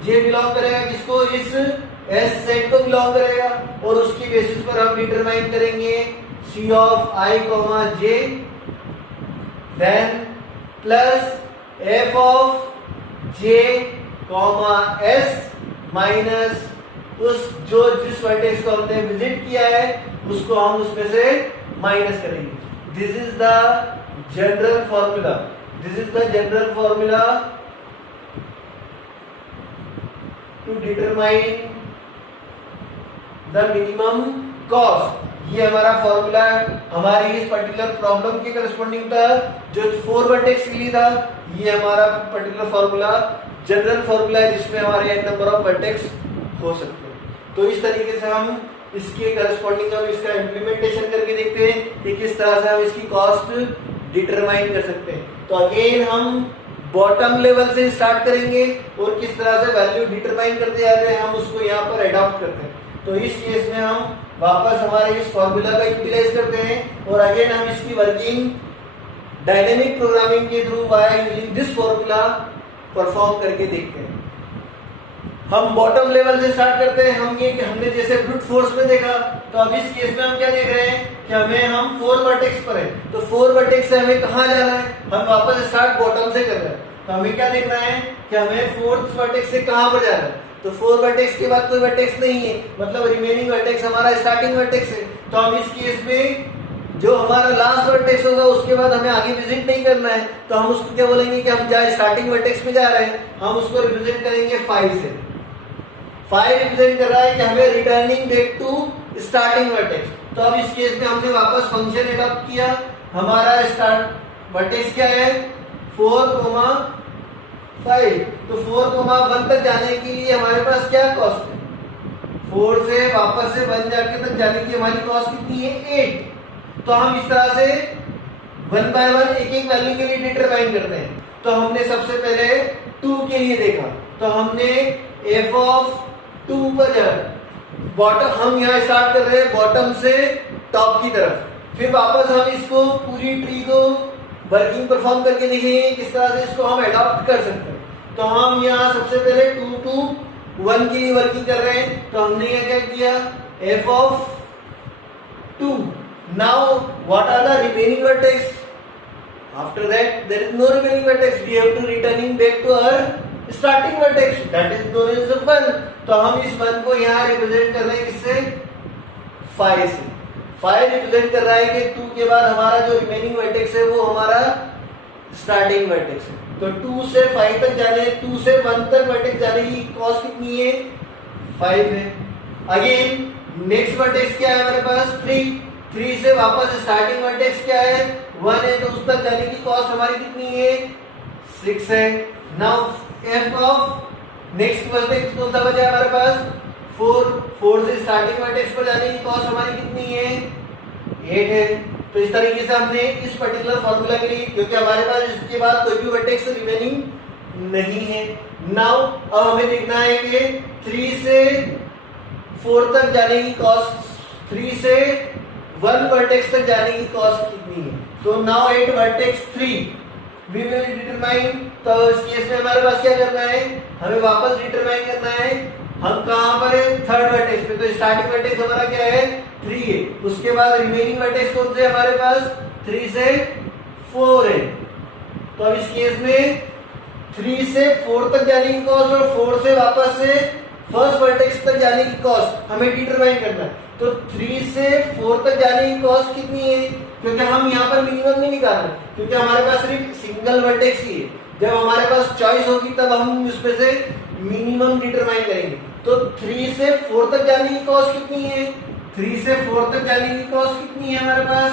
j बिलोंग करेगा किसको, इस s सेट को बिलोंग करेगा। और उसकी बेसिस पर हम डिटरमाइन करेंगे c of I, j। Then plus f of j, s minus उस जिस वर्टेक्स को हमने विजिट किया है उसको हम उसमें से माइनस करेंगे। This is the general formula, to determine the minimum cost. ये हमारा फॉर्मूला हमारी इस पर्टिकुलर प्रॉब्लम के करस्पॉन्डिंग था जो 4 वर्टेक्स के लिए था। ये हमारा पर्टिकुलर फॉर्मूला जनरल फॉर्मूला है जिसमें हमारे n नंबर ऑफ वर्टेक्स हो सकते हैं। तो इस तरीके से हम इसके करस्पॉन्डिंग हम इसका इम्प्लीमेंटेशन करके देखते हैं कि किस तरह से हम इसकी कॉस्ट डिटरमाइन कर सकते हैं। तो अगेन हम बॉटम लेवल से स्टार्ट करेंगे और किस तरह से वैल्यू डिटरमाइन करते जाते हैं हम उसको यहाँ पर अडॉप्ट करते हैं। तो इस केस में हम वापस हमारे इस फॉर्मूला का यूटिलाइज करते हैं और अगेन हम इसकी वर्किंग डायनेमिक प्रोग्रामिंग के through by using this formula perform करके देखते हैं। हम बॉटम लेवल से स्टार्ट करते हैं। हमने जैसे ब्रूट फोर्स में देखा, तो अब इस केस में हम क्या देख रहे हैं कि हम 4 वर्टेक्स पर है, तो 4 वर्टेक्स से हमें कहाँ जाना है, हम वापस स्टार्ट बॉटम से कर रहे हैं। तो हमें क्या देखना है कि हमें 4th वर्टेक्स से कहाँ पर जाना है, तो 4 वर्टेक्स के बाद कोई वर्टेक्स नहीं है, मतलब रिमेनिंग वर्टेक्स हमारा स्टार्टिंग वर्टेक्स है। तो हम इस केस में जो हमारा लास्ट वर्टेक्स होगा उसके बाद हमें आगे विजिट नहीं करना है, तो हम उसको क्या बोलेंगे कि हम जहाँ स्टार्टिंग वर्टेक्स में जा रहे हैं हम उसको रिप्रेजेंट करेंगे 5 से। 5 रिप्रेजेंट कर रहा है कि हमें returning back to starting vertex. तो अब इस केस में हमने वापस फंक्शन एडॉप्ट किया। हमारा स्टार्ट वर्टेक्स क्या है 4, 5, तो 4, 1 तक जाने के लिए हमारे पास क्या कॉस्ट है, 4 से वापस से 1 जाके तक जाने की हमारी कॉस्ट कितनी है 8। तो हम इस तरह से 1 बाय 1 एक एक वैल्यू के लिए डिटरमाइन करते हैं। तो हमने सबसे पहले 2 के लिए देखा, तो हमने f ऑफ 2 पर जाना, बॉटम हम यहाँ स्टार्ट कर रहे हैं बॉटम से टॉप की तरफ, फिर वापस हम इसको पूरी ट्री को वर्किंग परफॉर्म करके देखेंगे किस तरह से इसको हम अडॉप्ट कर सकते हैं। तो हम यहाँ सबसे पहले 2 to 1 के लिए वर्किंग कर रहे हैं, तो हमने यहाँ क्या किया f of 2। Now what are the remaining vertex? After that there is no remaining vertex. We have to returning back to our starting vertex. That is known as the 1. तो हम इस 1 को यहाँ रिप्रेजेंट कर रहे हैं किससे 5 से। 5 रिप्रेजेंट कर रहा है कि 2 के बाद हमारा जो रिमेनिंग वर्टेक्स है वो हमारा स्टार्टिंग वर्टेक्स है। तो 2 से 5 तक जाने 2 से 1 तक वर्टेक्स जाने की कॉस्ट कितनी है 5 है। अगेन नेक्स्ट वर्टेक्स क्या है हमारे पास 3 से वापस स्टार्टिंग वर्टेक्स क्या है 1 है, तो उस तक जाने की कॉस्ट हमारी कितनी है 6 है। Now f of next vertex कौन सा बचा हमारे पास 4 से स्टार्टिंग वर्टेक्स पर जाने की कॉस्ट हमारी कितनी है 8 है। तो इस तरीके से हमने इस पर्टिकुलर फॉर्मूला के लिए, क्योंकि हमारे पास इसके बाद कोई भी वर्टेक्स रिमेनिंग नहीं है। नाउ अब हमें देखना है कि 3 से 4 तक जाने की कॉस्ट 3 से 1 वर्टेक्स तक जाने की कॉस्ट कितनी है। तो now at vertex 3 we will determine. तो इस केस में हमारे पास क्या करना है हमें वापस डिटरमाइन करना है हम कहां पर है 3rd वर्टेक्स पे। तो स्टार्टिंग वर्टेक्स हमारा क्या है 3 है, उसके बाद रिमेनिंग वर्टेक्स कौन से हमारे पास 3 से 4 है। तो अब इस केस में 3 से 4 तक जाने की कॉस्ट और 4 से वापस से फर्स्ट वर्टेक्स तक जाने की कॉस्ट हमें डिटरमाइन करना है। तो 3 से 4 तक जाने की कॉस्ट कितनी है, क्योंकि हम यहाँ पर मिनिमम नहीं निकाल रहे, क्योंकि हमारे पास सिर्फ सिंगल वर्टेक्स ही है। जब हमारे पास चॉइस होगी तब हम उसमें से मिनिमम डिटरमाइन करेंगे। तो 3 से 4 तक जाने की कॉस्ट कितनी है 3 से 4 तक जाने की कॉस्ट कितनी है हमारे पास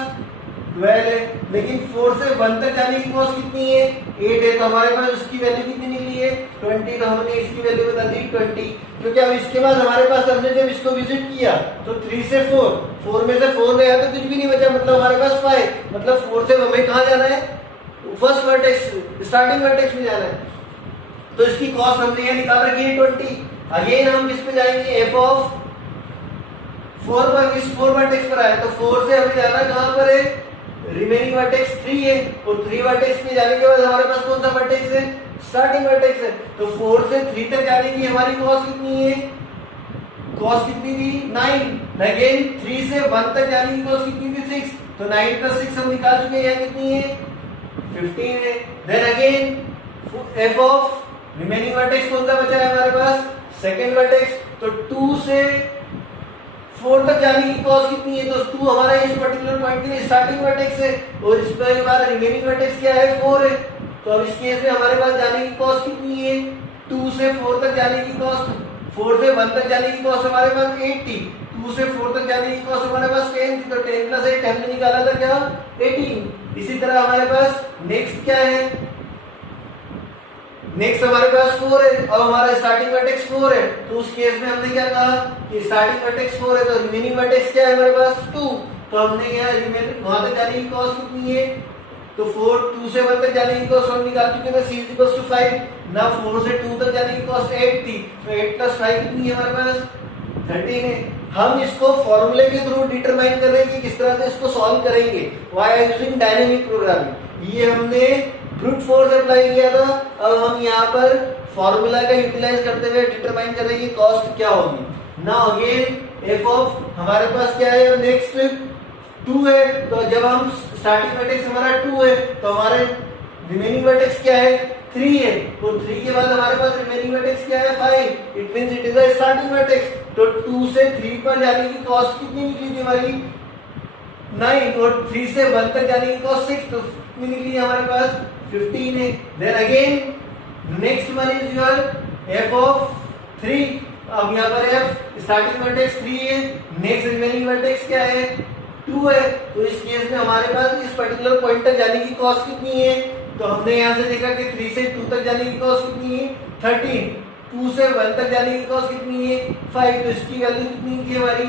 12 है, लेकिन 4 से 1 तक जाने की कॉस्ट कितनी है 8 है। तो हमारे पास उसकी वैल्यू कितनी निकली है 20। तो हमने इसकी वैल्यू बता दी 20, क्योंकि अब इसके बाद हमारे पास हमने जब इसको विजिट किया तो 3 से 4 में से 4 गया तो कुछ भी नहीं बचा, मतलब हमारे पास 5, मतलब 4 से हमें कहाँ जाना है फर्स्ट वर्टेक्स स्टार्टिंग वर्टेक्स में जाना है। तो इसकी कॉस्ट हमने यहाँ निकाल रखी है 20। अगेन हम इस पे जाएंगे f ऑफ 4 पर, इस 4 वर्टेक्स पर आए तो 4 से हमें जाना कहाँ पर है रिमेनिंग वर्टेक्स 3 है, और 3 वर्टेक्स में जाने के बाद हमारे पास कौन सा वर्टेक्स है स्टार्टिंग वर्टेक्स है। तो 4 से 3 तक जाने की हमारी कॉस्ट कितनी है कॉस्ट कितनी थी 9। अगेन 3 से 1 तक जाने की कॉस्ट कितनी थी 6। तो 9 प्लस 6 हम निकाल चुके हैं, यहाँ कितनी है 15 है। Then again f of remaining vertex कौन सा बचा है हमारे पास सेकंड वर्टेक्स। तो 2 से 4 तक जाने की कॉस्ट कितनी है, तो 2 हमारा इस पर्टिकुलर पॉइंट के लिए स्टार्टिंग वर्टेक्स है, और इस पर हमारा रिमेनिंग वर्टेक्स क्या है 4 है। तो अब इस केस में हमारे पास जाने की कॉस्ट कितनी है 2 से 4 तक जाने की कॉस्ट, 4 से 1 तक जाने की कॉस्ट हमारे पास 8 थी, 2 से 4 तक जाने की कॉस्ट हमारे पास 10 थी। तो 10 प्लस 8 हमने निकाला था क्या 18। इसी तरह हमारे पास नेक्स्ट क्या है नेक्स्ट हमारे पास 4 है, अब हमारा स्टार्टिंग वर्टेक्स 4 है। तो उस केस में हमने क्या कहा कि स्टार्टिंग वर्टेक्स 4 है, तो रिमेनिंग वर्टेक्स क्या है हमारे पास 2। तो हमने यहाँ रिमेनिंग वहां तक जाने की कॉस्ट कितनी है, तो 2 से 1 तक जाने की कॉस्ट हम निकाल चुके थे c इक्वल्स टू 5 ना। 4 से 2 तक जाने की कॉस्ट 8 थी, तो 8 प्लस 5 कितनी है हमारे पास 13 है। हम इसको फॉर्मूले के थ्रू डिटरमाइन कर रहे हैं कि किस तरह से इसको सॉल्व करेंगे व्हाई यूजिंग डायनेमिक प्रोग्रामिंग। ये हमने ब्रूट फोर्स अप्लाई किया था, अब हम यहाँ पर फॉर्मूला का यूटिलाइज करते हुए डिटरमाइन कर रहे हैं कि कॉस्ट क्या होगी। नाउ अगेन एफ ऑफ हमारे पास क्या है, नेक्स्ट 2 है, तो जब हम स्टार्टिंग वर्टेक्स हमारा 2 है तो हमारे रिमेनिंग वर्टेक्स क्या है, 3 है, तो 3 के बाद हमारे पास रिमेनिंग वर्टेक्स क्या है, 5। It means it is a starting vertex. तो 2 से 3 पर जाने की कॉस्ट कितनी निकली थी हमारी, 9, और 3 से 1 तक जाने की कॉस्ट 6, तो कितनी निकली हमारे पास 15 है। Then again next one is your F of 3। अब यहाँ पर एफ स्टार्टिंग वर्टेक्स 3 है, नेक्स्ट रिमेनिंग वर्टेक्स क्या है, 2 है, तो इस केस में हमारे पास इस पर्टिकुलर पॉइंट तक जाने की कॉस्ट कितनी है, तो हमने यहाँ से देखा कि 3 से 2 तक जाने की कॉस्ट कितनी है, 13, 2 से 1 तक जाने की कॉस्ट कितनी है, 5, तो इसकी वैल्यू कितनी थी हमारी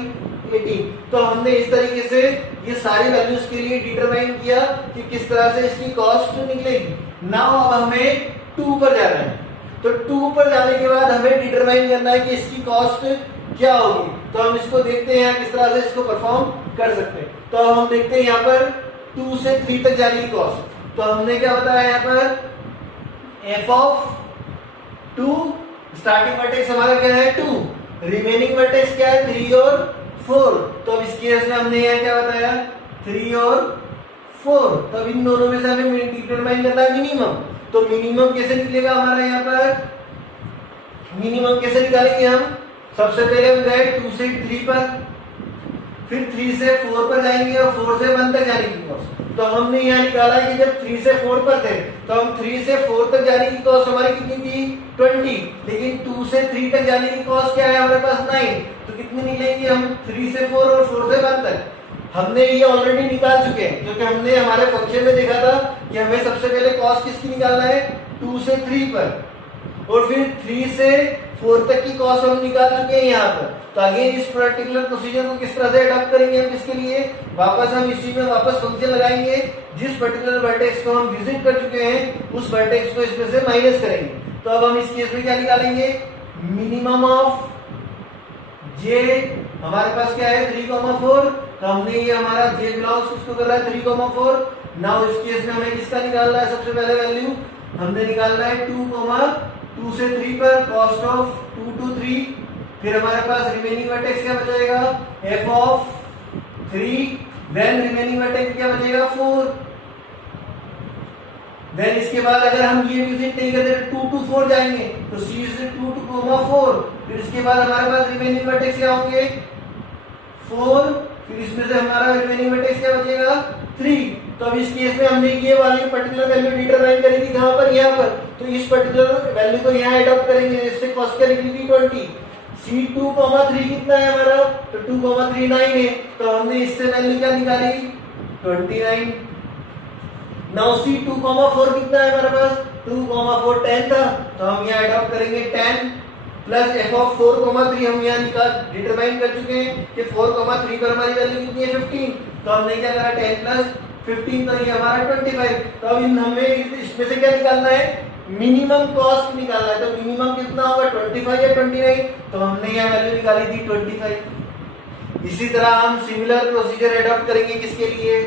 18। तो हमने इस तरीके से ये सारी वैल्यूज के लिए डिटरमाइन किया कि किस तरह से इसकी कॉस्ट निकलेगी। नाउ अब हमें 2 पर जाना है, तो 2 पर जाने के बाद हमें डिटरमाइन करना है कि इसकी कॉस्ट क्या होगी। तो हम इसको देखते हैं किस तरह से इसको परफॉर्म कर सकते हैं। तो हम देखते हैं यहाँ पर 2 से 3 तक जाने की कॉस्ट, तो हमने क्या बताया यहाँ पर एफ ऑफ 2, स्टार्टिंग वर्टेक्स हमारा क्या है 2, रिमेनिंग वर्टेक्स क्या है 3 और 4। तो अब इस केस में हमने यहाँ क्या बताया 3 और 4, तो अब इन दोनों में से हमें डिटरमाइन करना है मिनिमम। तो मिनिमम कैसे निकलेगा हमारा, यहाँ पर मिनिमम कैसे निकालेंगे हम, सबसे पहले हम गए 2 से 3 पर, फिर 3 से 4 पर जाएंगे और 4 से 1 तक जाने की कॉस्ट। तो हमने यहाँ निकाला कि जब 3 से 4 पर थे तो हम 3 से 4 तक जाने की कॉस्ट हमारी कितनी थी 20, लेकिन 2 से 3 तक जाने की कॉस्ट क्या है हमारे पास 9, तो कितनी निकलेंगे हम 3 से 4 और 4 से 1 तक। हमने ये ऑलरेडी निकाल चुके हैं क्योंकि हमने हमारे फंक्शन में देखा था कि हमें सबसे पहले कॉस्ट किसकी निकालना है 2 से 3 पर, और फिर 3 से 4 तक की कॉस्ट हम निकाल चुके हैं यहाँ पर। तो अगेन इस पर्टिकुलर प्रोसीजर को किस तरह से अडॉप्ट करेंगे हम, किसके लिए वापस हम इसी में वापस फंक्शन लगाएंगे, जिस पर्टिकुलर वर्टेक्स को हम विजिट कर चुके हैं उस वर्टेक्स को इसमें से माइनस करेंगे। तो अब हम इस केस में क्या निकालेंगे, मिनिमम ऑफ जे हमारे पास क्या है 3,4, तो हमने ये हमारा जे बिलोंग्स उसको कर रहा है 3,4। नाउ इस केस में हमें किसका निकालना है, सबसे पहले वैल्यू हमने निकालना है 2 से 3 पर कॉस्ट ऑफ 2 to 3, फिर हमारे पास रिमेनिंग वर्टेक्स क्या बचेगा F of 3, then remaining vertex क्या बचेगा 4, देन इसके बाद अगर हम ये विजिट नहीं करते 2 to 4 जाएंगे तो सी से 2 to 4, फिर इसके बाद हमारे पास रिमेनिंग वर्टेक्स क्या होंगे 4, फिर इसमें से हमारा रिमेनिंग वर्टेक्स क्या बचेगा 3। तो अब इस केस में हमने ये वाली पर्टिकुलर वैल्यू डिटरमाइन करी थी कहां पर, यहाँ पर, तो इस पर्टिकुलर वैल्यू को यहाँ अडॉप्ट करेंगे, इससे कॉस्ट क्या निकली थी 20। C2,3 कितना है हमारा, तो 2,39 है, तो हमने इससे वैल्यू क्या निकाली 29। नाउ C2,4 कितना है हमारे पास 2,4 10 था, तो हम यहाँ अडॉप्ट करेंगे 10 प्लस एफ ऑफ 4,3 हम यहाँ निकाल डिटरमाइन कर चुके हैं कि 4,3 पर हमारी वैल्यू कितनी है 15, तो हमने क्या करा 10 प्लस 15, तो ये हमारा 25। तो अब हमें इसमें से क्या निकालना है, मिनिमम कॉस्ट निकालना है, तो मिनिमम कितना होगा 25 या 29, तो हमने यहाँ वैल्यू निकाली थी 25। इसी तरह हम सिमिलर प्रोसीजर अडॉप्ट करेंगे किसके लिए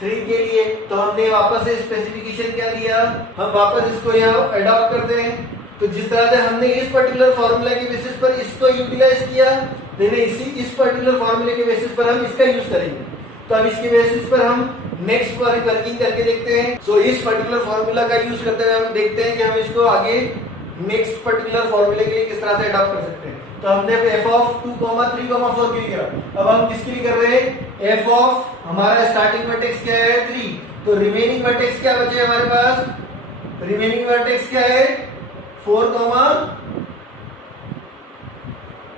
3 के लिए। तो हमने वापस से स्पेसिफिकेशन क्या दिया, हम वापस इसको यहाँ अडॉप्ट करते हैं। तो जिस तरह से हमने इस पर्टिकुलर फॉर्मूला के बेसिस पर इसको यूटिलाइज किया, इस पर्टिकुलर फॉर्मूले के बेसिस पर हम इसका यूज करेंगे। तो अब इसके बेसिस पर हम नेक्स्ट वर्किंग करके देखते हैं। सो इस पर्टिकुलर फॉर्मूला का यूज करते हुए हम देखते हैं कि हम इसको आगे नेक्स्ट पर्टिकुलर फॉर्मूले के लिए किस तरह से अडॉप्ट कर सकते हैं। तो हमने एफ ऑफ 2, 3, 4 के लिए करा, अब हम किसके लिए कर रहे हैं, एफ ऑफ हमारा स्टार्टिंग वर्टेक्स क्या है 3, तो रिमेनिंग वर्टेक्स क्या बचे हमारे पास, रिमेनिंग वर्टेक्स क्या है 4,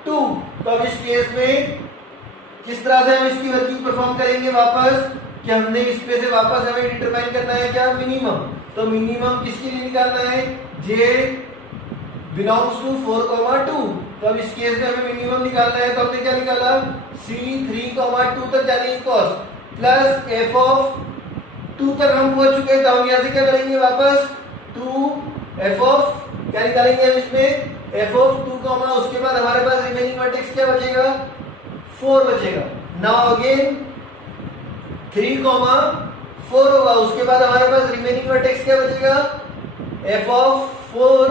2। तो अब इस केस में किस तरह से हम इसकी वर्किंग परफॉर्म करेंगे वापस, कि हमने इसमें से वापस हमें डिटरमाइन करना है क्या मिनिमम, तो मिनिमम किसके लिए निकालना है, जे बिलोंग्स टू 4, 2। तो अब इस केस में हमें मिनिमम निकालना है, तो हमने क्या निकाला C3, 2 तक जाने की कॉस्ट प्लस एफ ऑफ 2 तक हम पहुंच चुके हैं, तो हम यहाँ से क्या करेंगे वापस 2 एफ ऑफ क्या निकालेंगे हम इसमें एफ ऑफ 2, उसके बाद हमारे पास रिमेनिंग वर्टेक्स क्या बचेगा, 4 बचेगा। नाउ अगेन 3,4 होगा, उसके बाद हमारे पास रिमेनिंग वर्टेक्स क्या बचेगा, f ऑफ 4,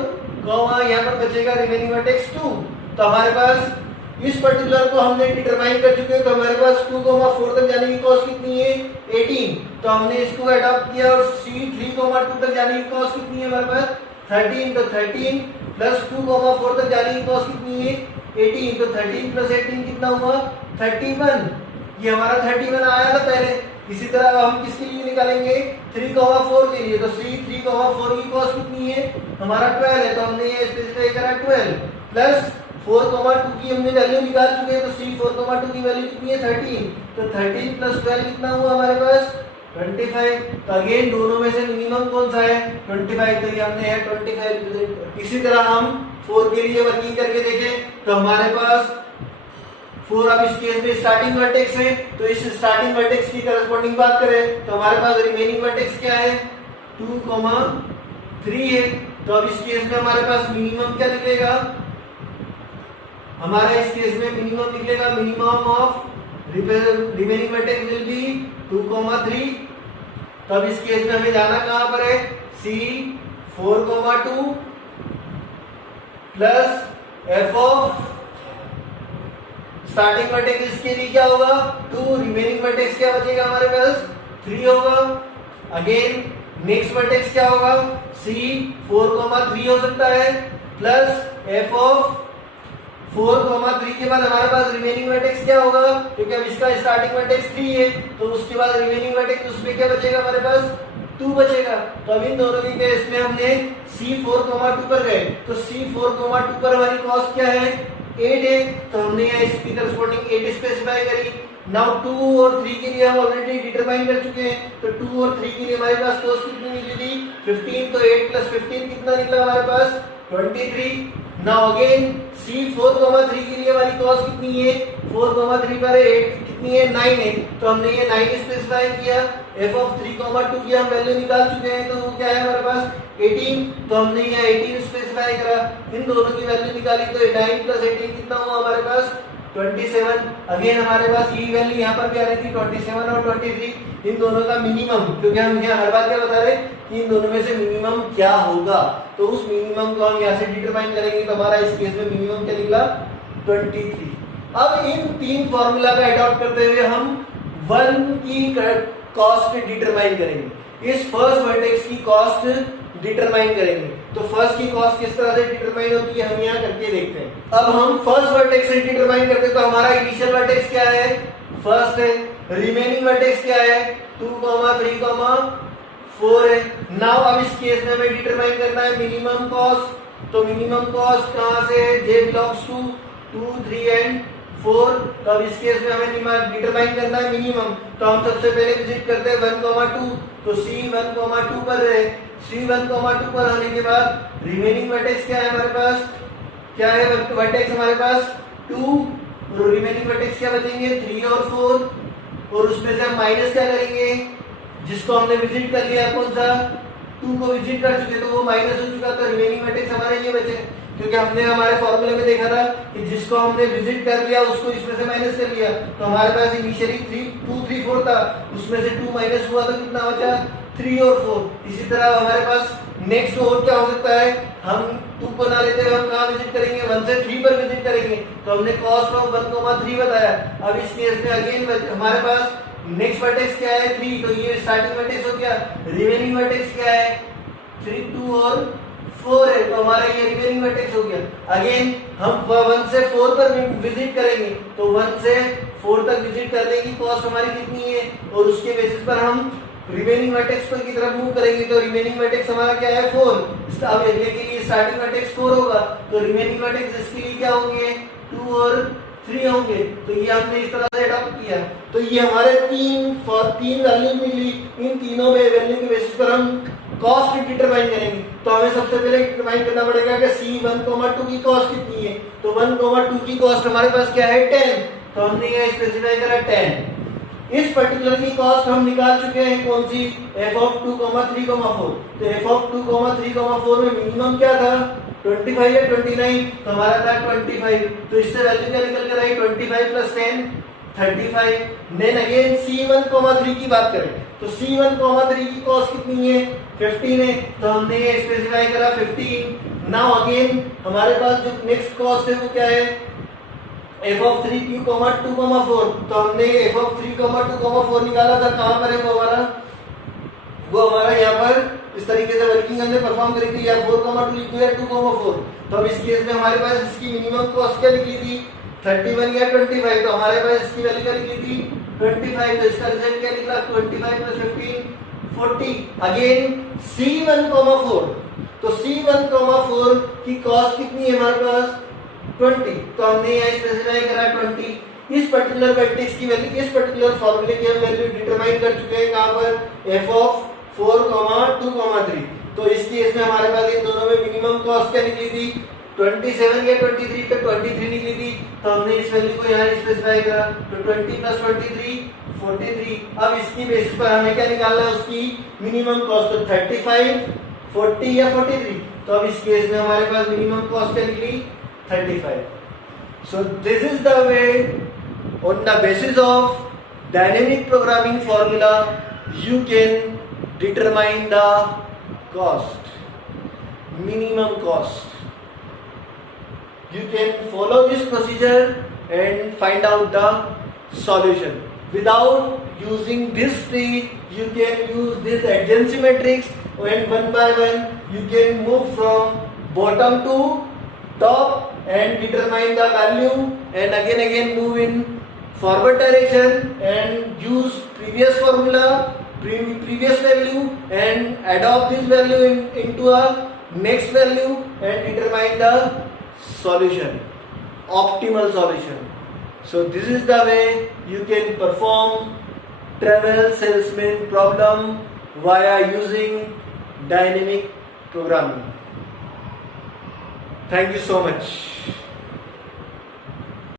यहाँ पर बचेगा रिमेनिंग वर्टेक्स 2। तो हमारे पास इस पर्टिकुलर को हमने डिटरमाइन कर चुके हैं। तो हमारे पास 2,4 तक जाने की कॉस्ट कितनी है, 18। तो हमने इसको अडॉप्ट किया और C 3,2 तक जाने की कॉस्ट कितनी है हमारे पास, 13। तो 13 प्लस 2,4 तक जाने की कॉस्ट कितनी है, 18। तो 13 प्लस 18 कितना हुआ, 31। ये हमारा 31 आया था पहले। इसी तरह हम किसके लिए निकालेंगे, 3,4 के लिए। तो C 3,4 की कॉस्ट कितनी है, हमारा 12 है। तो हमने ये स्पेसिफाई करा 12 प्लस 4,2 की हमने वैल्यू निकाल चुके हैं। तो C 4,2 की वैल्यू कितनी है, 13। तो 13 प्लस 12 कितना हुआ हमारे पास, 25। तो अगेन दोनों में से मिनिमम कौन सा है, 25। तो ये हमने है 25। इसी तरह हम 4 के लिए वर्किंग करके देखें। तो हमारे पास 4 अब इस केस में स्टार्टिंग वर्टेक्स है। तो इस स्टार्टिंग वर्टेक्स की करस्पॉन्डिंग बात करें तो हमारे पास रिमेनिंग वर्टेक्स क्या है, 2,3 है। तो अब इस केस में हमारे पास मिनिमम क्या निकलेगा, हमारा इस केस में मिनिमम निकलेगा, minimum of remaining vertex will B 2,3। तो अब इस केस में हमें जाना कहां पर है, C 4,2 plus f of starting vertex इसके लिए क्या होगा, 2। रिमेनिंग वर्टेक्स क्या बचेगा हमारे पास, 3 होगा। अगेन नेक्स्ट वर्टेक्स क्या होगा, C 4,3 हो सकता है प्लस f ऑफ 4,3 के बाद हमारे पास रिमेनिंग वर्टेक्स क्या होगा, क्योंकि अब इसका स्टार्टिंग वर्टेक्स 3 है। तो उसके बाद रिमेनिंग वर्टेक्स उसमें क्या बचेगा हमारे पास, 2 बचेगा। तो अब इन दोनों के केस में हमने C 4,2 पर गए। तो C 4,2 पर हमारी कॉस्ट क्या है, 8 है। तो हमने यहाँ इसकी करस्पॉन्डिंग 8 स्पेसिफाई करी। नाउ 2 और 3 के लिए हम ऑलरेडी डिटरमाइन कर चुके हैं। तो 2 और 3 के लिए हमारे पास कॉस्ट कितनी निकली थी, 15। तो 8 प्लस 15 कितना निकला हमारे पास, 23। नाउ अगेन C 4,3 के लिए हमारी कॉस्ट कितनी है, 4,3 पर 8 कितनी है, 9 है। तो हमने ये 9 स्पेसिफाई किया। f ऑफ 3,2 की हम वैल्यू निकाल चुके हैं। तो वो क्या है हमारे पास, 18। तो हमने यहाँ 18 स्पेसिफाई करा, इन दोनों की वैल्यू निकाली। तो 9 प्लस 18 कितना हुआ हमारे पास, 27। अगेन हमारे पास ये वैल्यू यहाँ पर भी आ रही थी, 27 और 23। इन दोनों का मिनिमम, क्योंकि हम यहाँ हर बार क्या बता रहे कि इन दोनों में से मिनिमम क्या होगा, तो उस मिनिमम को हम यहाँ से डिटरमाइन करेंगे। तो हमारा इस केस में मिनिमम क्या निकला, 23। अब इन 3 फॉर्मूला का अडॉप्ट करते हुए हम 1 की कॉस्ट डिटरमाइन करेंगे। इस फर्स्ट वर्टेक्स की कॉस्ट डिटरमाइन करेंगे। तो फर्स्ट की कॉस्ट किस तरह से डिटरमाइन होती है हम यहाँ करके देखते हैं। अब हम फर्स्ट वर्टेक्स से डिटरमाइन करते हैं। तो हमारा इनिशियल वर्टेक्स क्या है, फर्स्ट है। रिमेनिंग वर्टेक्स क्या है, 2, 3, 4 है। नाउ अब इस केस में हमें डिटरमाइन करना है मिनिमम कॉस्ट। तो मिनिमम कॉस्ट कहां से, j बिलोंग्स टू 2, 3 एंड 4। तो अब इस केस में हमें डिटरमाइन करना है मिनिमम। तो हम सबसे पहले विजिट करते हैं 1,2। तो C 1,2 पर है। C 1,2 पर होने के बाद रिमेनिंग वर्टेक्स क्या है हमारे पास, क्या है वर्टेक्स हमारे पास, 2। और रिमेनिंग वर्टेक्स क्या बचेंगे, 3 और 4। और उसमें से हम माइनस क्या करेंगे, जिसको हमने विजिट कर लिया, कौन सा, 2 को विजिट कर चुके, तो वो माइनस हो चुका। तो रिमेनिंग वर्टेक्स हमारे ये बचे, क्योंकि हमने हमारे फॉर्मूले में देखा था कि जिसको हमने विजिट कर लिया उसको इसमें से माइनस कर लिया। तो हमारे पास इनिशियली 2, 3, 4 था, उसमें से 2 माइनस हुआ तो कितना बचा, 3 और 4। इसी तरह हमारे पास नेक्स्ट और क्या हो सकता है, हम 2 को ना लेते हुए हम कहाँ विजिट करेंगे, 1 से 3 पर विजिट करेंगे। तो हमने कॉस्ट ऑफ 1,3 बताया। अब इस केस में अगेन हमारे पास नेक्स्ट वर्टेक्स क्या है, 3। तो ये स्टार्टिंग वर्टेक्स हो गया। रिमेनिंग वर्टेक्स क्या है, 3, 2 और 4 है। तो हमारा ये रिमेनिंग वर्टेक्स हो गया। अगेन हम 1 से 4 पर विजिट करेंगे। तो 1 से 4 तक विजिट करने की कॉस्ट हमारी कितनी है, और उसके बेसिस पर हम रिमेनिंग वर्टेक्स पर की तरफ मूव करेंगे। तो रिमेनिंग वर्टेक्स हमारा क्या है, 4। अब अगले के लिए स्टार्टिंग वर्टेक्स 4 होगा। तो रिमेनिंग वर्टेक्स इसके लिए क्या होंगे, 2 और 3 होंगे। तो ये हमने इस तरह से अडॉप्ट किया। तो ये हमारे 3 वैल्यू मिली। इन तीनों में वैल्यू के बेसिस पर हम कॉस्ट डिटरमाइन करेंगे। तो हमें सबसे पहले डिटरमाइन करना पड़ेगा कि C 1,2 की कॉस्ट कितनी है। तो 1,2 की कॉस्ट हमारे पास क्या है, 10। तो हमने यहाँ स्पेसिफाई करा 10। इस पर्टिकुलर की कॉस्ट हम निकाल चुके हैं, कौन सी, f ऑफ 2, 3, 4। तो f ऑफ 2, 3, 4 में मिनिमम क्या था, 25 या 29, तो हमारा था 25, तो इससे वैल्यू क्या निकल कर आई 25 प्लस 10 35। देन अगेन C1,3 की बात करें तो C1,3 की कॉस्ट कितनी है 15 है, तो हमने ये स्पेसिफाई करा 15। नाउ अगेन हमारे पास जो नेक्स्ट कॉस्ट है वो क्या है f of 3 q, 2, 4, तो हमने f of 3, 2, 4 निकाला था, कहां पर है वो हमारा यहाँ पर इस तरीके से वर्किंग हमने परफॉर्म करी थी, या 4, 2 लिख दो या 2, 4। तो अब इस केस में हमारे पास इसकी मिनिमम कॉस्ट क्या निकली थी 31 या 25, तो हमारे पास इसकी वैल्यू क्या निकली थी 25, तो इसका रिजल्ट क्या निकला 25 प्लस 15 40। अगेन C1,4, तो C1,4 की कॉस्ट कितनी है हमारे पास 20, तो हमने यहाँ स्पेसिफाई करा 20। इस पर्टिकुलर मैट्रिक्स की वैल्यू, इस पर्टिकुलर फॉर्मूले की हम वैल्यू डिटरमाइन कर चुके हैं कहां पर f of 4, 2, 3। तो इस केस में हमारे पास इन दोनों में मिनिमम कॉस्ट क्या निकली थी 27 या 23, तो 23 निकली थी, तो हमने इस वैल्यू को यहाँ स्पेसिफाई करा, तो 20 प्लस 23 43। अब इसकी बेसिस पर हमें क्या निकालना है उसकी मिनिमम कॉस्ट, तो 35 40 या 43, तो अब इस केस में हमारे पास मिनिमम कॉस्ट क्या निकली 35। So this is the way, on the basis of dynamic programming formula, you can determine the cost, minimum cost. You can follow this procedure and find out the solution. Without using this tree, you can use this adjacency matrix, and one by one you can move from bottom to top and determine the value, and again move in forward direction and use previous formula, previous value, and adopt this value into a next value and determine the solution, optimal solution. So this is the way you can perform travel salesman problem via using dynamic programming. Thank you so much.